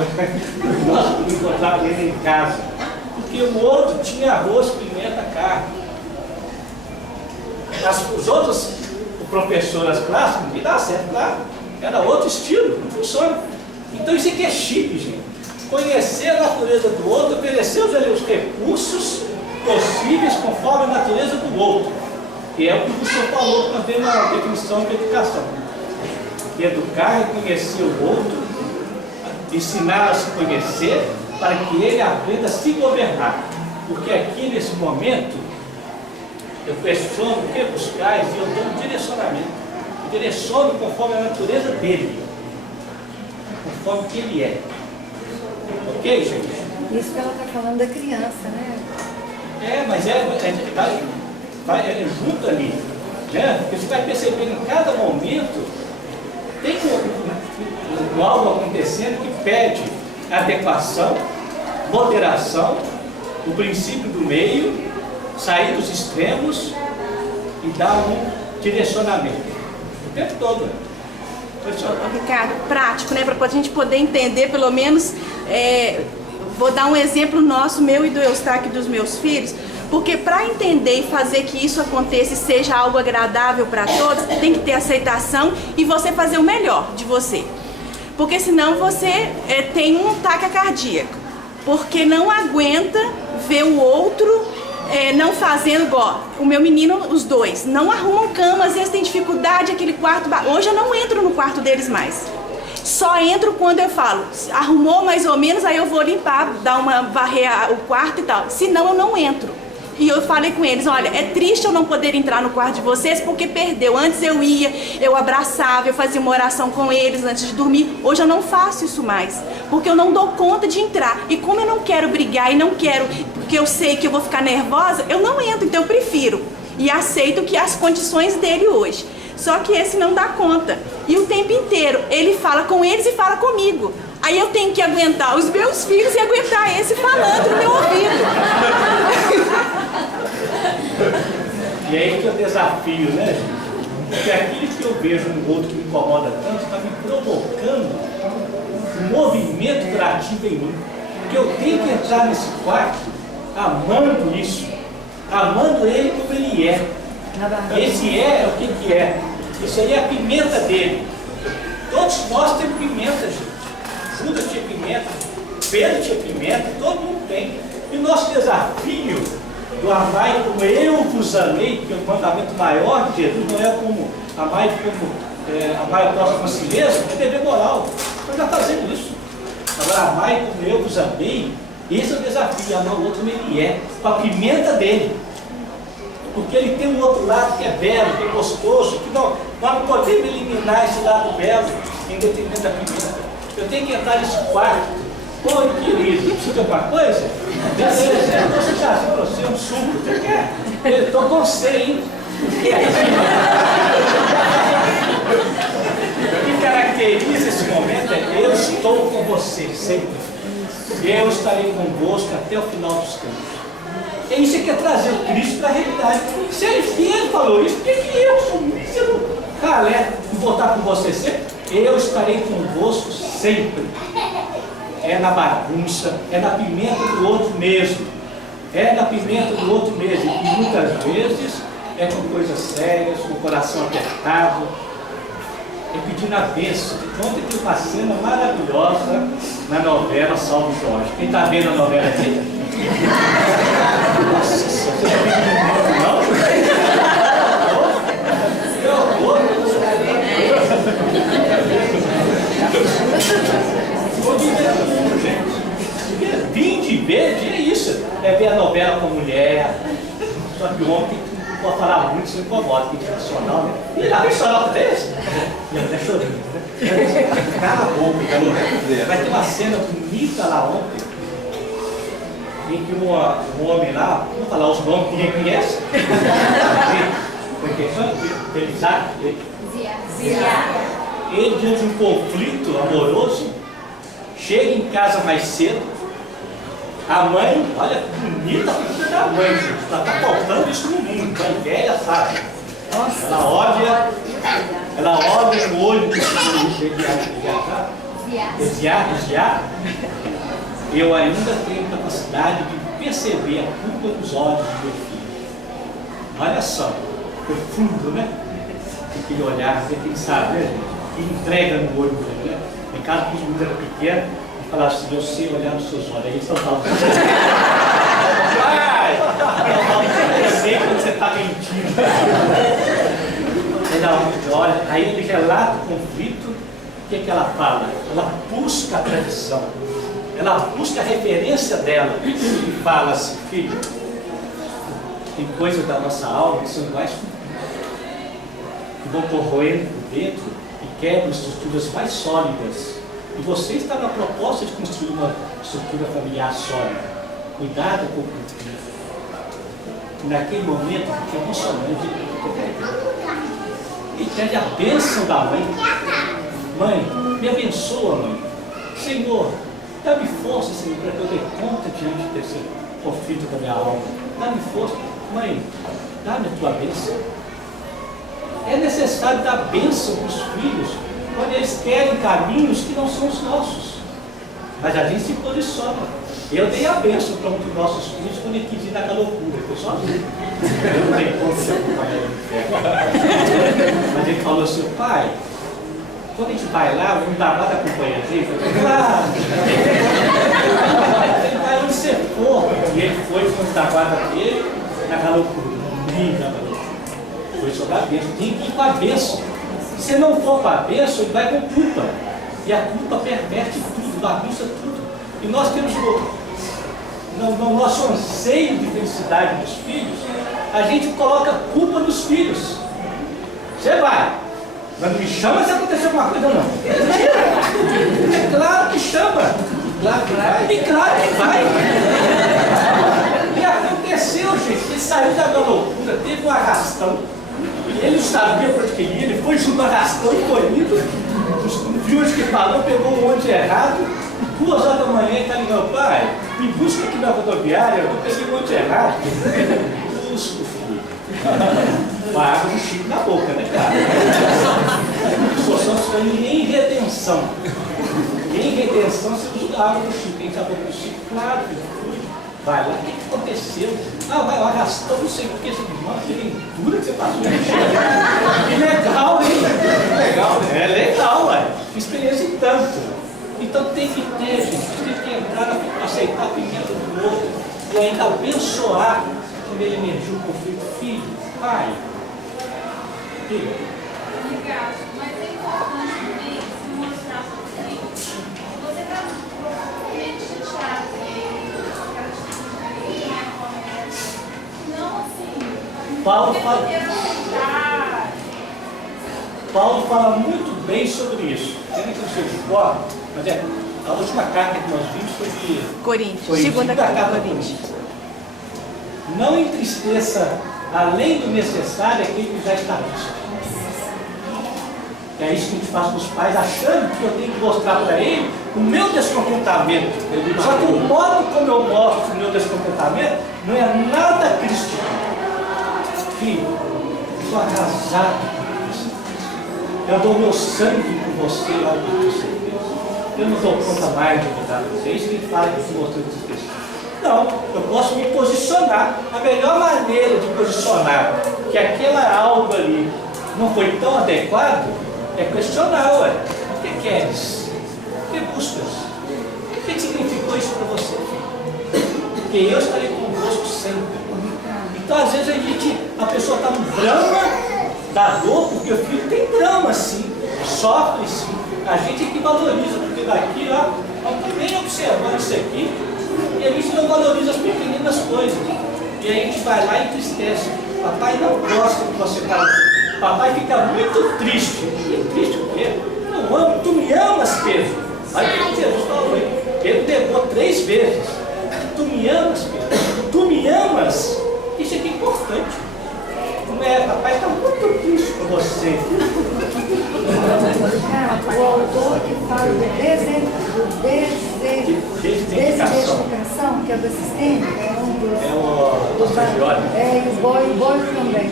ele em casa. Porque o outro tinha arroz, pimenta, carne. Os outros, o professor das classes, não dava certo, claro. Era outro estilo, não funciona. Então isso aqui é chique, gente. Conhecer a natureza do outro, oferecer os recursos possíveis conforme a natureza do outro. Que é o que o senhor falou quando tem na definição de educação. Educar e conhecer o outro, ensinar a se conhecer, para que ele aprenda a se governar. Porque aqui nesse momento, eu questiono o que buscais e eu dou um direcionamento. Eu direciono conforme a natureza dele, conforme que ele é. Ok, gente? Isso que ela está falando da criança, né? Mas vai junto ali, né? Porque você vai perceber em cada momento tem algo acontecendo que pede adequação, moderação, o princípio do meio, sair dos extremos e dar um direcionamento o tempo todo. Ricardo, prático, né? Para a gente poder entender, pelo menos, vou dar um exemplo nosso, meu e do Eustáquio e dos meus filhos, porque para entender e fazer que isso aconteça e seja algo agradável para todos, tem que ter aceitação e você fazer o melhor de você. Porque senão você tem um ataque cardíaco, porque não aguenta ver o outro não fazendo igual. O meu menino, os dois, não arrumam cama, às vezes tem dificuldade, aquele quarto... Hoje eu não entro no quarto deles mais. Só entro quando eu falo, arrumou mais ou menos, aí eu vou limpar, varrer o quarto e tal. Senão eu não entro. E eu falei com eles, olha, é triste eu não poder entrar no quarto de vocês porque perdeu. Antes eu ia, eu abraçava, eu fazia uma oração com eles antes de dormir. Hoje eu não faço isso mais, porque eu não dou conta de entrar. E como eu não quero brigar e não quero, porque eu sei que eu vou ficar nervosa, eu não entro, então eu prefiro. E aceito que as condições dele hoje. Só que esse não dá conta. E o tempo inteiro ele fala com eles e fala comigo. Aí eu tenho que aguentar os meus filhos e aguentar esse falando no meu ouvido. E aí que é o desafio, né, gente? Porque aquilo que eu vejo no outro que me incomoda tanto está me provocando um movimento curativo em mim. Porque eu tenho que entrar nesse quarto amando isso, amando ele como ele é. Esse é o que é. Isso aí é a pimenta dele. Todos nós temos pimenta, gente. Judas tinha pimenta, Pedro tinha pimenta, todo mundo tem. E o nosso desafio do amai como eu vos amei, que é o mandamento maior de Jesus, não é como amai o próximo a si mesmo, é dever moral. Nós já fazemos isso. Agora, amai como eu vos amei, esse é o desafio, amar o outro como ele é, com a pimenta dele. Porque ele tem um outro lado que é belo, que é gostoso, que nós não podemos eliminar esse lado belo em detrimento da pimenta. Eu tenho que entrar nesse quarto. Oi, querido, precisa de alguma coisa? Você já para você um suco, você quer? Eu estou com você, hein? O que caracteriza esse momento é: eu estou com você sempre. Eu estarei convosco até o final dos tempos. É isso que é trazer o Cristo para a realidade. Se ele falou isso, por que eu sou mísero ralé e voltar com você sempre? Eu estarei convosco sempre. É na bagunça, é na pimenta do outro mesmo. É na pimenta do outro mesmo. E muitas vezes é com coisas sérias, com o coração apertado. É pedindo a bênção. Ontem tem uma cena maravilhosa na novela Salve Jorge. Quem está vendo a novela aqui? Nossa, você não tem não? Vinde verde é isso. É ver a novela com mulher. Só que o homem tem que pode falar muito, se incomoda, que é nacional, né? E lá vem sonora desse. E a mulher chorando, né? Cala a boca, garoto. Vai ter uma cena bonita lá ontem, em que um homem lá, vamos falar os nomes que ninguém conhece. Ele, diante de um conflito amoroso, chega em casa mais cedo. A mãe, olha que bonita a figura da mãe, gente. Ela está faltando isso no mundo. A velha sabe. Ela olha no olho do desviar. Eu ainda tenho capacidade de perceber a culpa dos olhos do meu filho. Olha só, foi fundo, né? Aquele olhar, quem sabe, né? Que entrega no olho dele, né? Em casa que os meninos eram pequenos, e falava assim: eu sei olhar nos seus olhos. Aí eles falavam: pai, eu sei quando você está mentindo. Olha, aí ele relata o conflito. O que ela fala? Ela busca a tradição. Ela busca a referência dela e fala assim: filho, tem coisas da nossa alma que são iguais que vão corroendo por dentro e quebram estruturas mais sólidas. E você está na proposta de construir uma estrutura familiar sólida. Cuidado com o conflito. E naquele momento, que é emocionante, ele pede a bênção da mãe. Mãe, me abençoa, mãe. Senhor, dá-me força, Senhor, para que eu dê conta diante desse conflito da minha alma. Dá-me força. Mãe, dá-me a tua bênção. É necessário dar bênção para os filhos quando eles querem caminhos que não são os nossos. Mas a gente se posiciona. Eu dei a bênção para um dos nossos filhos quando ele quis ir naquela loucura. Eu sozinho. Eu não dei conta de acompanhar ele no inferno. Mas ele falou assim: pai, quando a gente vai lá, não dá nada acompanhar a gente. Eu falei: claro. Ele vai onde você for. E ele foi com a guarda dele naquela loucura. Linda loucura. Foi sobre a bênção. Tem que ir com a bênção. Se não for com a bênção, ele vai com culpa. E a culpa perverte tudo, bagunça tudo. E nós temos, no nosso anseio de felicidade dos filhos, a gente coloca culpa nos filhos. Você vai, mas não me chama se acontecer alguma coisa, não. É claro que chama. Claro que vai. E claro que vai. E aconteceu, gente. Ele saiu da loucura, teve um arrastão. Ele não sabia para onde queria, ele foi junto ao arrastão e foi indo. Viu onde que falou, pegou um monte errado. 2 horas da manhã ele está ligando: pai, me busca aqui na rodoviária, eu peguei um monte errado. Busco, filho. Com a água do Chico na boca, né, cara? Nós estamos falando em redenção. Em redenção você usa a água do Chico. Quem está boca do Chico? Claro, filho. Vai lá, o que aconteceu? Ah, vai lá, arrastou, não sei o que, que aventura que você passou. Que legal, hein? Legal, né? É legal, ué. Experiência em tanto. Então tem que ter, gente, tem que entrar, aceitar a pimenta do outro e ainda abençoar quando ele emergiu o conflito. Filho, pai, filho. Obrigado, mas é importante também se mostrar para o filho. Você está profundamente chateado não assim. Paulo fala muito bem sobre isso. Pena que não sei de cor, mas a última carta que nós vimos foi de Coríntios, segunda carta de Coríntios. Não entristeça além do necessário, é aquele que já está visto. É isso que a gente faz com os pais, achando que eu tenho que mostrar para ele o meu descontentamento. Só que o modo como eu mostro o meu descontentamento não é nada cristão. Filho, eu estou arrasado com você. Eu dou meu sangue por você, olha o que você fez. Eu não dou conta mais de mudar você. É isso que ele fala que se mostrou descristão. Não, eu posso me posicionar. A melhor maneira de posicionar que aquela algo ali não foi tão adequado é questionar, ué. O que queres? O que buscas? O que significou isso para você? Porque eu estarei convosco sempre. Então, às vezes, a pessoa está no drama da dor, porque o filho tem drama, sim. Sofre, sim. A gente é que valoriza, porque daqui, ó, estamos bem observando isso aqui, e a gente não valoriza as pequeninas coisas. E aí a gente vai lá e entristece. Papai não gosta que você está assim. Papai fica muito triste. E triste o quê? Não amo. Tu me amas, Pedro. Olha o que Jesus falou aí. Pedro pegou 3 vezes. Tu me amas, Pedro. Tu me amas. Isso aqui é importante. Não é, papai está muito triste com você. O autor que fala do desidentificação, que é do sistêmico, é um dos... É o É, e o Boyle também.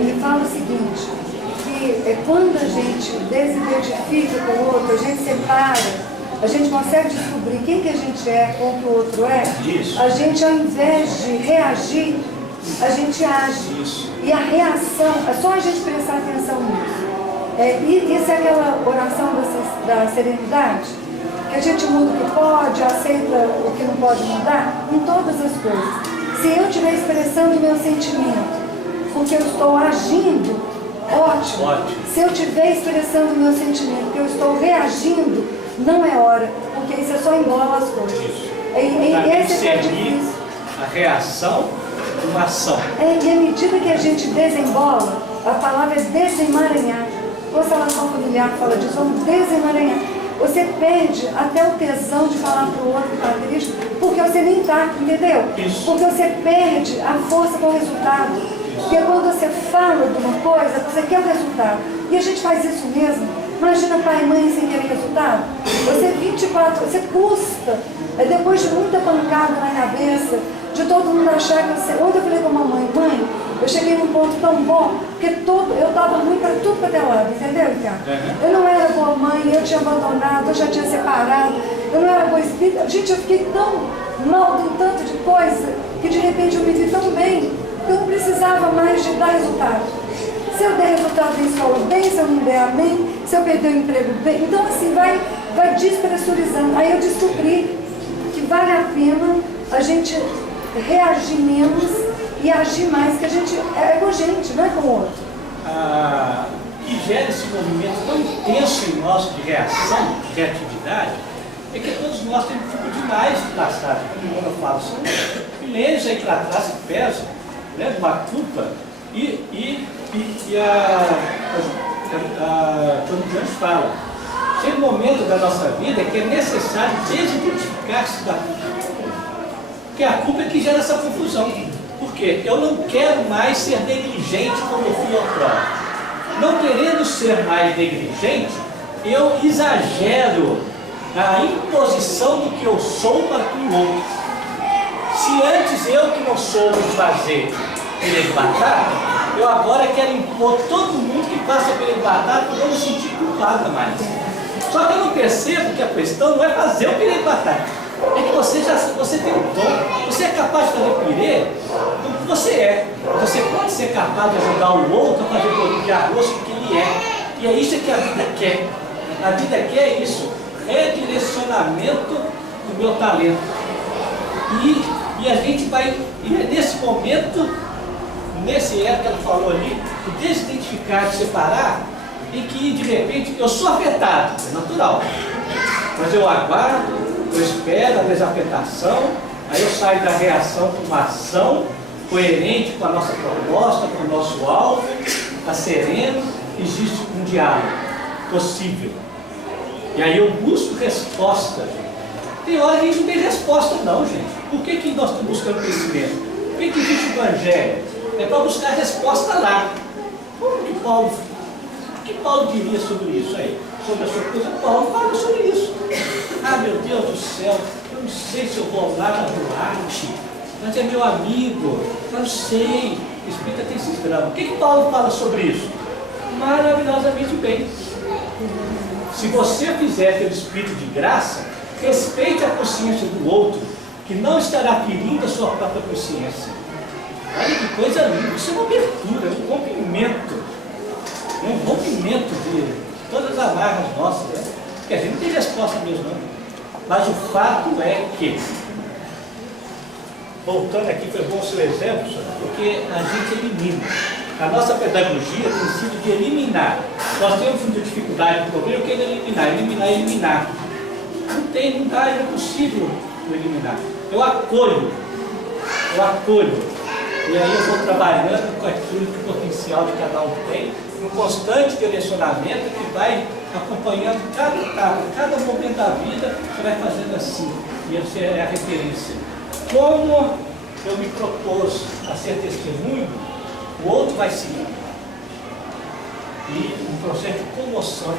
Ele fala o seguinte, que quando a gente desidentifica com o outro, a gente separa, a gente consegue descobrir quem que a gente é, como que o outro é, Isso. a gente, ao invés de reagir, a gente age. Isso. E a reação, é só a gente prestar atenção nisso. Isso é aquela oração da serenidade, que a gente muda o que pode, aceita o que não pode mudar, em todas as coisas. Se eu estiver expressando o meu sentimento, porque eu estou agindo, ótimo. Se eu estiver expressando o meu sentimento, porque eu estou reagindo, não é hora, porque isso é só embola as coisas. Esse é difícil. A reação de uma ação. E à medida que a gente desembola, a palavra é desemaranhar. Constelação familiar fala disso, vamos desemaranhar. Você perde até o tesão de falar para o outro que está triste, porque você nem está, entendeu? Isso. Porque você perde a força com o resultado. Porque quando você fala de uma coisa, você quer o resultado. E a gente faz isso mesmo. Imagina pai e mãe sem querer resultado. Você 24, você custa. Depois de muita pancada na cabeça, de todo mundo achar que você... Ontem eu falei com a mamãe, mãe, eu cheguei num ponto tão bom, porque eu estava ruim para tudo para ter lado, entendeu, Ricardo? Eu não era boa mãe, eu tinha abandonado, eu já tinha separado, eu não era boa espírita. Gente, eu fiquei tão mal de um tanto de coisa, que de repente eu me vi tão bem, que eu não precisava mais de dar resultado. Se eu der resultado em escola, bem, se eu não der, amém, se eu perder o emprego, bem. Então assim, vai despressurizando. Aí eu descobri que vale a pena a gente reagir menos e agir mais, que a gente é com a gente, não é com o outro. Que gera esse movimento tão intenso em nós de reação, de reatividade, é que todos nós temos demais de passagem, como eu falo, são milênios aí para trás que pesam, né, uma culpa, quando Deus fala, tem um momento da nossa vida que é necessário desidentificar-se da culpa. Porque a culpa é que gera essa confusão. Por quê? Eu não quero mais ser negligente como eu fui outrora. Não querendo ser mais negligente, eu exagero na imposição do que eu sou para com o outro. Se antes eu que não soube fazer purê batata, eu agora quero impor todo mundo que faça purê batata para eu não me sentir culpada mais. Só que eu não percebo que a questão não é fazer o purê batata. É que você tem um dom, você é capaz de fazer purê do que você é. Você pode ser capaz de ajudar o outro a fazer bolinho de arroz que ele é. E é isso que a vida quer. A vida quer isso, redirecionamento do meu talento. E a gente vai, nesse momento, nesse erro que ela falou ali, de desidentificar, de separar, em que de repente eu sou afetado, é natural. Mas eu aguardo, eu espero a desafetação, aí eu saio da reação para uma ação coerente com a nossa proposta, com o nosso alvo, está sereno, existe um diálogo possível. E aí eu busco resposta. Tem hora que a gente não tem resposta não, gente. Por que nós estamos buscando crescimento? Por que existe o Evangelho? É para buscar a resposta lá. Como que Paulo, o que Paulo diria sobre isso aí? Sobre a sua coisa, Paulo fala sobre isso. Ah, meu Deus do céu, eu não sei se eu vou lá na boate, mas é meu amigo, eu não sei. O Espírito tem esses dramas. O que Paulo fala sobre isso? Maravilhosamente bem. Se você fizer pelo Espírito de graça, respeite a consciência do outro, que não estará ferindo a sua própria consciência. Olha que coisa linda, isso é uma abertura, é um rompimento de todas as amarras nossas, né? Porque a gente não tem resposta mesmo, não. Mas o fato é que, voltando aqui, foi bom o seu exemplo, porque a gente elimina. A nossa pedagogia tem sido de eliminar. Nós temos muita dificuldade no problema, que é eliminar. Não dá, é impossível eliminar. Eu acolho. E aí eu vou trabalhando com aquilo que o potencial de cada um tem, um constante direcionamento que vai acompanhando cada etapa, cada momento da vida, você vai fazendo assim. E essa é a referência. Como eu me propus a ser testemunho, o outro vai seguir. E um processo de comoção,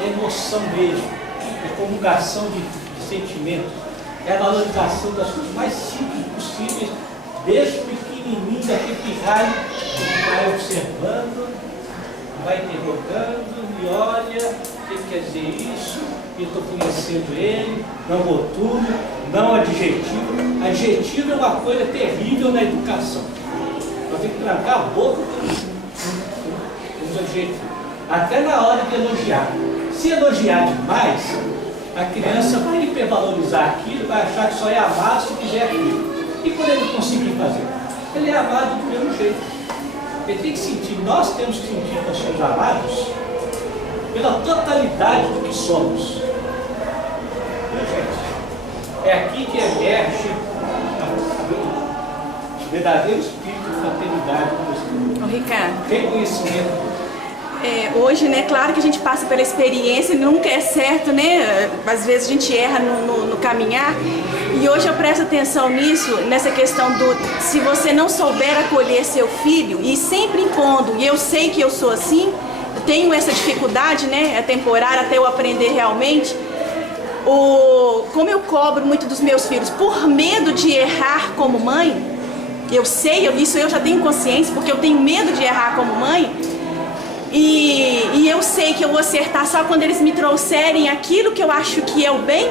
é emoção mesmo, é comunicação de sentimentos, é a valorização das coisas mais simples possíveis, desde o pequenininho daquele pirralho, que vai observando, vai interrogando, e olha, o que quer dizer isso? Eu estou conhecendo ele, não rotulo, não adjetivo. Adjetivo é uma coisa terrível na educação. Nós temos que trancar a boca com os adjetivos. Até na hora de elogiar. Se elogiar demais, a criança vai hipervalorizar aquilo, vai achar que só é amado se fizer aquilo. E quando ele conseguir fazer? Ele é amado do mesmo jeito. Ele tem que sentir, nós temos que sentir que nós somos amados pela totalidade do que somos. Viu, gente? É aqui que emerge o verdadeiro espírito de fraternidade com o Espírito. Ô, Ricardo. Reconhecimento. Hoje, né, claro que a gente passa pela experiência e nunca é certo, né? Às vezes a gente erra no caminhar. E hoje eu presto atenção nisso, nessa questão do se você não souber acolher seu filho e sempre impondo, e eu sei que eu sou assim, eu tenho essa dificuldade, né? É temporária até eu aprender realmente. Como eu cobro muito dos meus filhos por medo de errar como mãe, eu sei, isso eu já tenho consciência, porque eu tenho medo de errar como mãe. E eu sei que eu vou acertar só quando eles me trouxerem aquilo que eu acho que é o bem.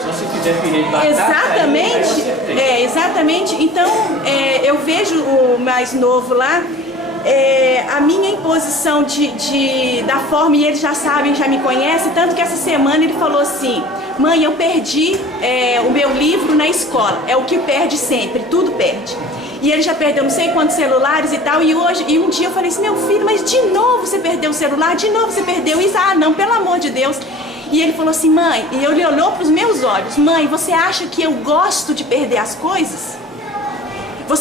Só se quiser filho de batata. Exatamente. Exatamente. Então, eu vejo o mais novo lá, a minha imposição da forma, e eles já sabem, já me conhecem, tanto que essa semana ele falou assim: mãe, eu perdi o meu livro na escola. É o que perde sempre, tudo perde. E ele já perdeu não sei quantos celulares e tal, e um dia eu falei assim: meu filho, mas de novo você perdeu o celular? De novo você perdeu isso? Ah, não, pelo amor de Deus. E ele falou assim: mãe, e ele olhou para os meus olhos: mãe, você acha que eu gosto de perder as coisas?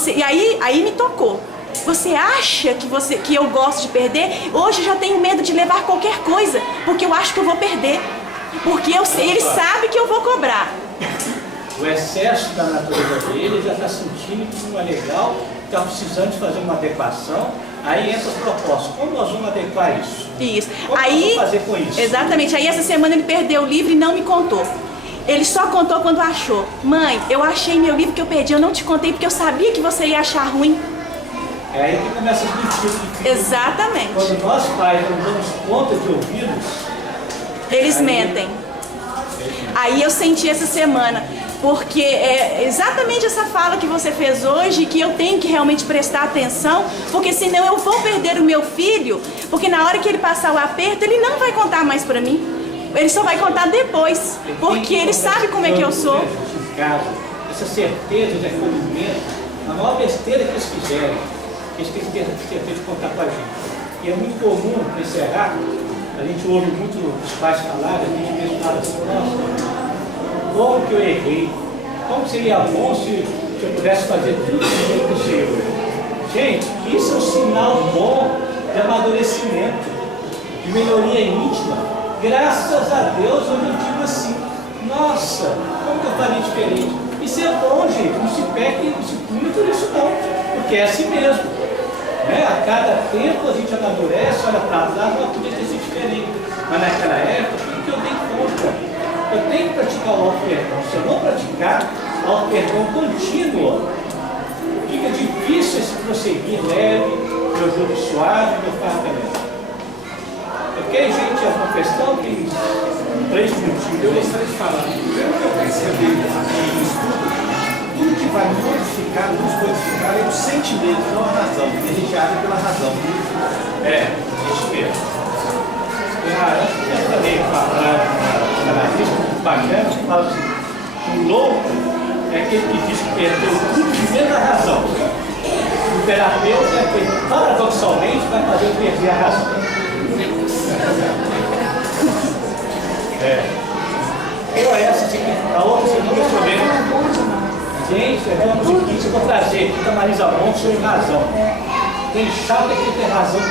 E aí me tocou. Você acha que eu gosto de perder? Hoje eu já tenho medo de levar qualquer coisa, porque eu acho que eu vou perder. Porque ele sabe que eu vou cobrar. O excesso da natureza dele já está sentindo que não é legal, está precisando de fazer uma adequação. Aí entra as propostas. Como nós vamos adequar isso? Isso. Como nós vamos fazer com isso? Exatamente. Aí essa semana ele perdeu o livro e não me contou. Ele só contou quando achou. Mãe, eu achei meu livro que eu perdi, eu não te contei porque eu sabia que você ia achar ruim. É aí que começa as mentiras. Exatamente. Quando nós pais não damos conta de ouvi-los, eles mentem. Aí eu senti essa semana, porque é exatamente essa fala que você fez hoje, que eu tenho que realmente prestar atenção, porque senão eu vou perder o meu filho, porque na hora que ele passar o aperto, ele não vai contar mais pra mim, ele só vai contar depois, porque ele sabe como é que eu sou. Essa certeza de acolhimento, a maior besteira que eles fizerem, eles têm que ter certeza de contar com a gente. E é muito comum, para encerrar, a gente ouve muito os pais falarem, a gente mesmo fala assim: nossa, como que eu errei? Como seria bom se eu pudesse fazer tudo que possível? Gente, isso é um sinal bom de amadurecimento, de melhoria íntima. Graças a Deus eu não digo assim: nossa, como que eu faria diferente? Isso é bom, gente, não se pegue, não se pune por isso não. Porque porque é assim mesmo. Né? A cada tempo a gente amadurece, olha para lá, não podia ter sido diferente. Mas naquela época, tudo que eu dei conta. Eu tenho que praticar o auto-perdão. Se eu não praticar auto-perdão contínuo, fica difícil esse prosseguir leve, meu jogo suave, meu fardo leve. Ok, gente? Alguma questão? Tem 3 minutinhos. Eu gostaria de falar, pelo que eu percebi no estudo, tudo que vai nos modificar é o sentimento, não a razão. A gente age pela razão. É, isso mesmo. Eu falei com a analista muito bacana, que fala assim, o louco é aquele que diz que perdeu tudo menos a razão. O terapeuta é aquele que paradoxalmente vai fazer eu perder a razão. Ou essa, a outra segunda problema. Gente, vamos o seguinte, eu vou trazer aqui a Marisa Monte sobre razão. Tem chato é que tem razão.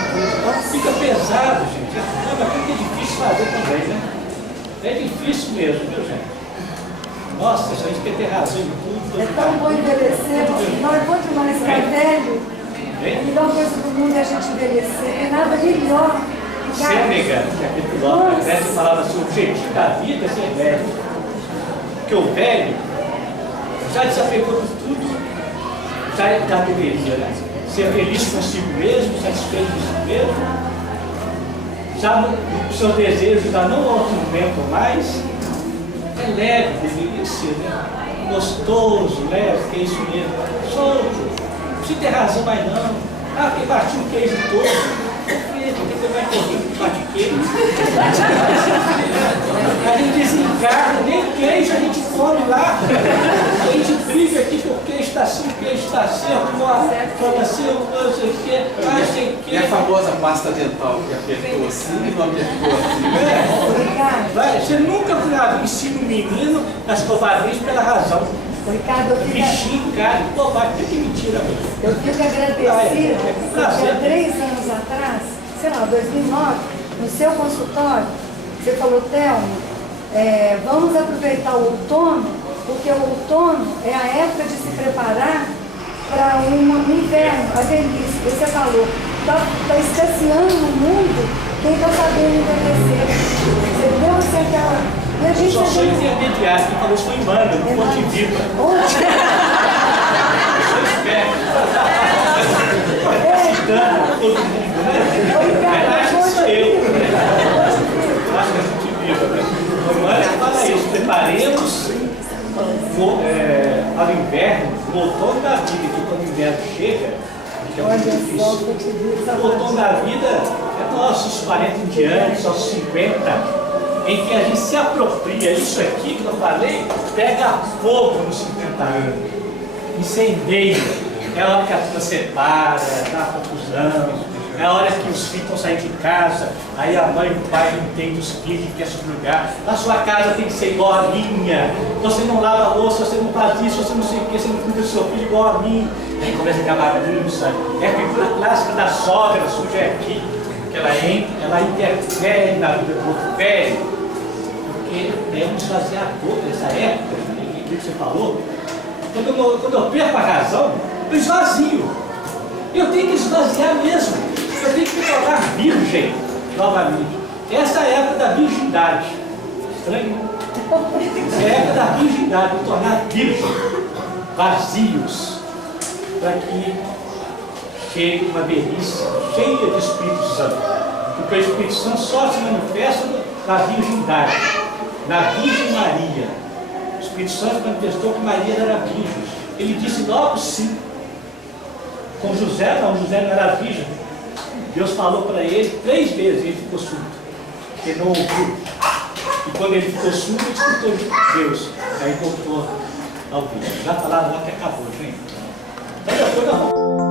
Fica pesado, gente. Mas é difícil fazer também, né? É difícil mesmo, viu, gente? Nossa, a gente quer ter razão em tudo. É tão bom envelhecer, nós quanto mais ficar velho, a melhor coisa do mundo é a gente envelhecer. Tem nada melhor. Sêneca, que é aquele filósofo, Grécia falava assim, o objetivo da vida é ser velho. Porque o velho já desapegou de tudo, já deveria, né? Ser feliz consigo mesmo, satisfeito consigo mesmo. Já os seus desejos já não aumentam mais. É leve, deveria ser, né? Gostoso, leve, que é isso mesmo. Solto. Não precisa ter razão mais não. Ah, porque partiu o queijo todo. Porque você vai correr com bate queijo. A gente desencarna, nem queijo a gente come lá. A gente briga aqui porque o queijo está assim, o queijo está assim, como assim, não sei o quê, sei o quê. E a famosa pasta dental que apertou assim e não apertou assim. Você nunca ensina um menino a escovar dente pela razão. Ricardo, Bichinho, cara, bobagem, que mentira, velho. eu fico agradecida, porque há 3 anos atrás, sei lá, 2009, no seu consultório, você falou, Thelma, vamos aproveitar o outono, porque o outono é a época de se preparar para um inverno, a velhice. Você falou, está escasseando no mundo quem está sabendo envelhecer. Você deu assim aquela... Eu só sou intermediário, quem falou isso foi Emmanuel, do ponto de vista. Eu sou esperto. Citando todo mundo, né? Acho que sou eu. Acho que a gente viva, né? O Emmanuel fala isso, preparemos ao inverno, o outono da vida, que quando o inverno chega, que é muito difícil. O outono da vida é nossos 40 em diante, nossos 50. Em que a gente se apropria, isso aqui que eu falei, pega fogo nos 50 anos, incendeia, é a hora que a turma separa, dá confusão, é a hora que os filhos estão saindo de casa, aí a mãe e o pai não entendem os filhos que quer subjugar, a sua casa tem que ser igual a minha, você não lava a louça, você não faz isso, você não sei o que, você não cuida do seu filho igual a mim, aí começa a bagunça, é a figura clássica da sogra, suja é aqui, que ela interfere na vida do outro velho. Porque é um esvaziador dessa época, que você falou. Quando eu perco a razão, eu esvazio. Eu tenho que esvaziar mesmo. Eu tenho que me tornar virgem novamente. Essa é a época da virgindade. Estranho? É a época da virgindade, me tornar virgem. Vazios. Para que chegue uma velhice cheia de Espírito Santo. Porque o Espírito Santo só se manifesta na virgindade. Na Virgem Maria. O Espírito Santo manifestou que Maria era virgem. Ele disse logo sim. Com José não era virgem. Deus falou para ele 3 vezes e ele ficou surdo. Ele não ouviu. E quando ele ficou surdo, ele escutou Deus. Aí voltou ao vídeo. Já falaram lá que acabou, gente. Então depois nós vamos.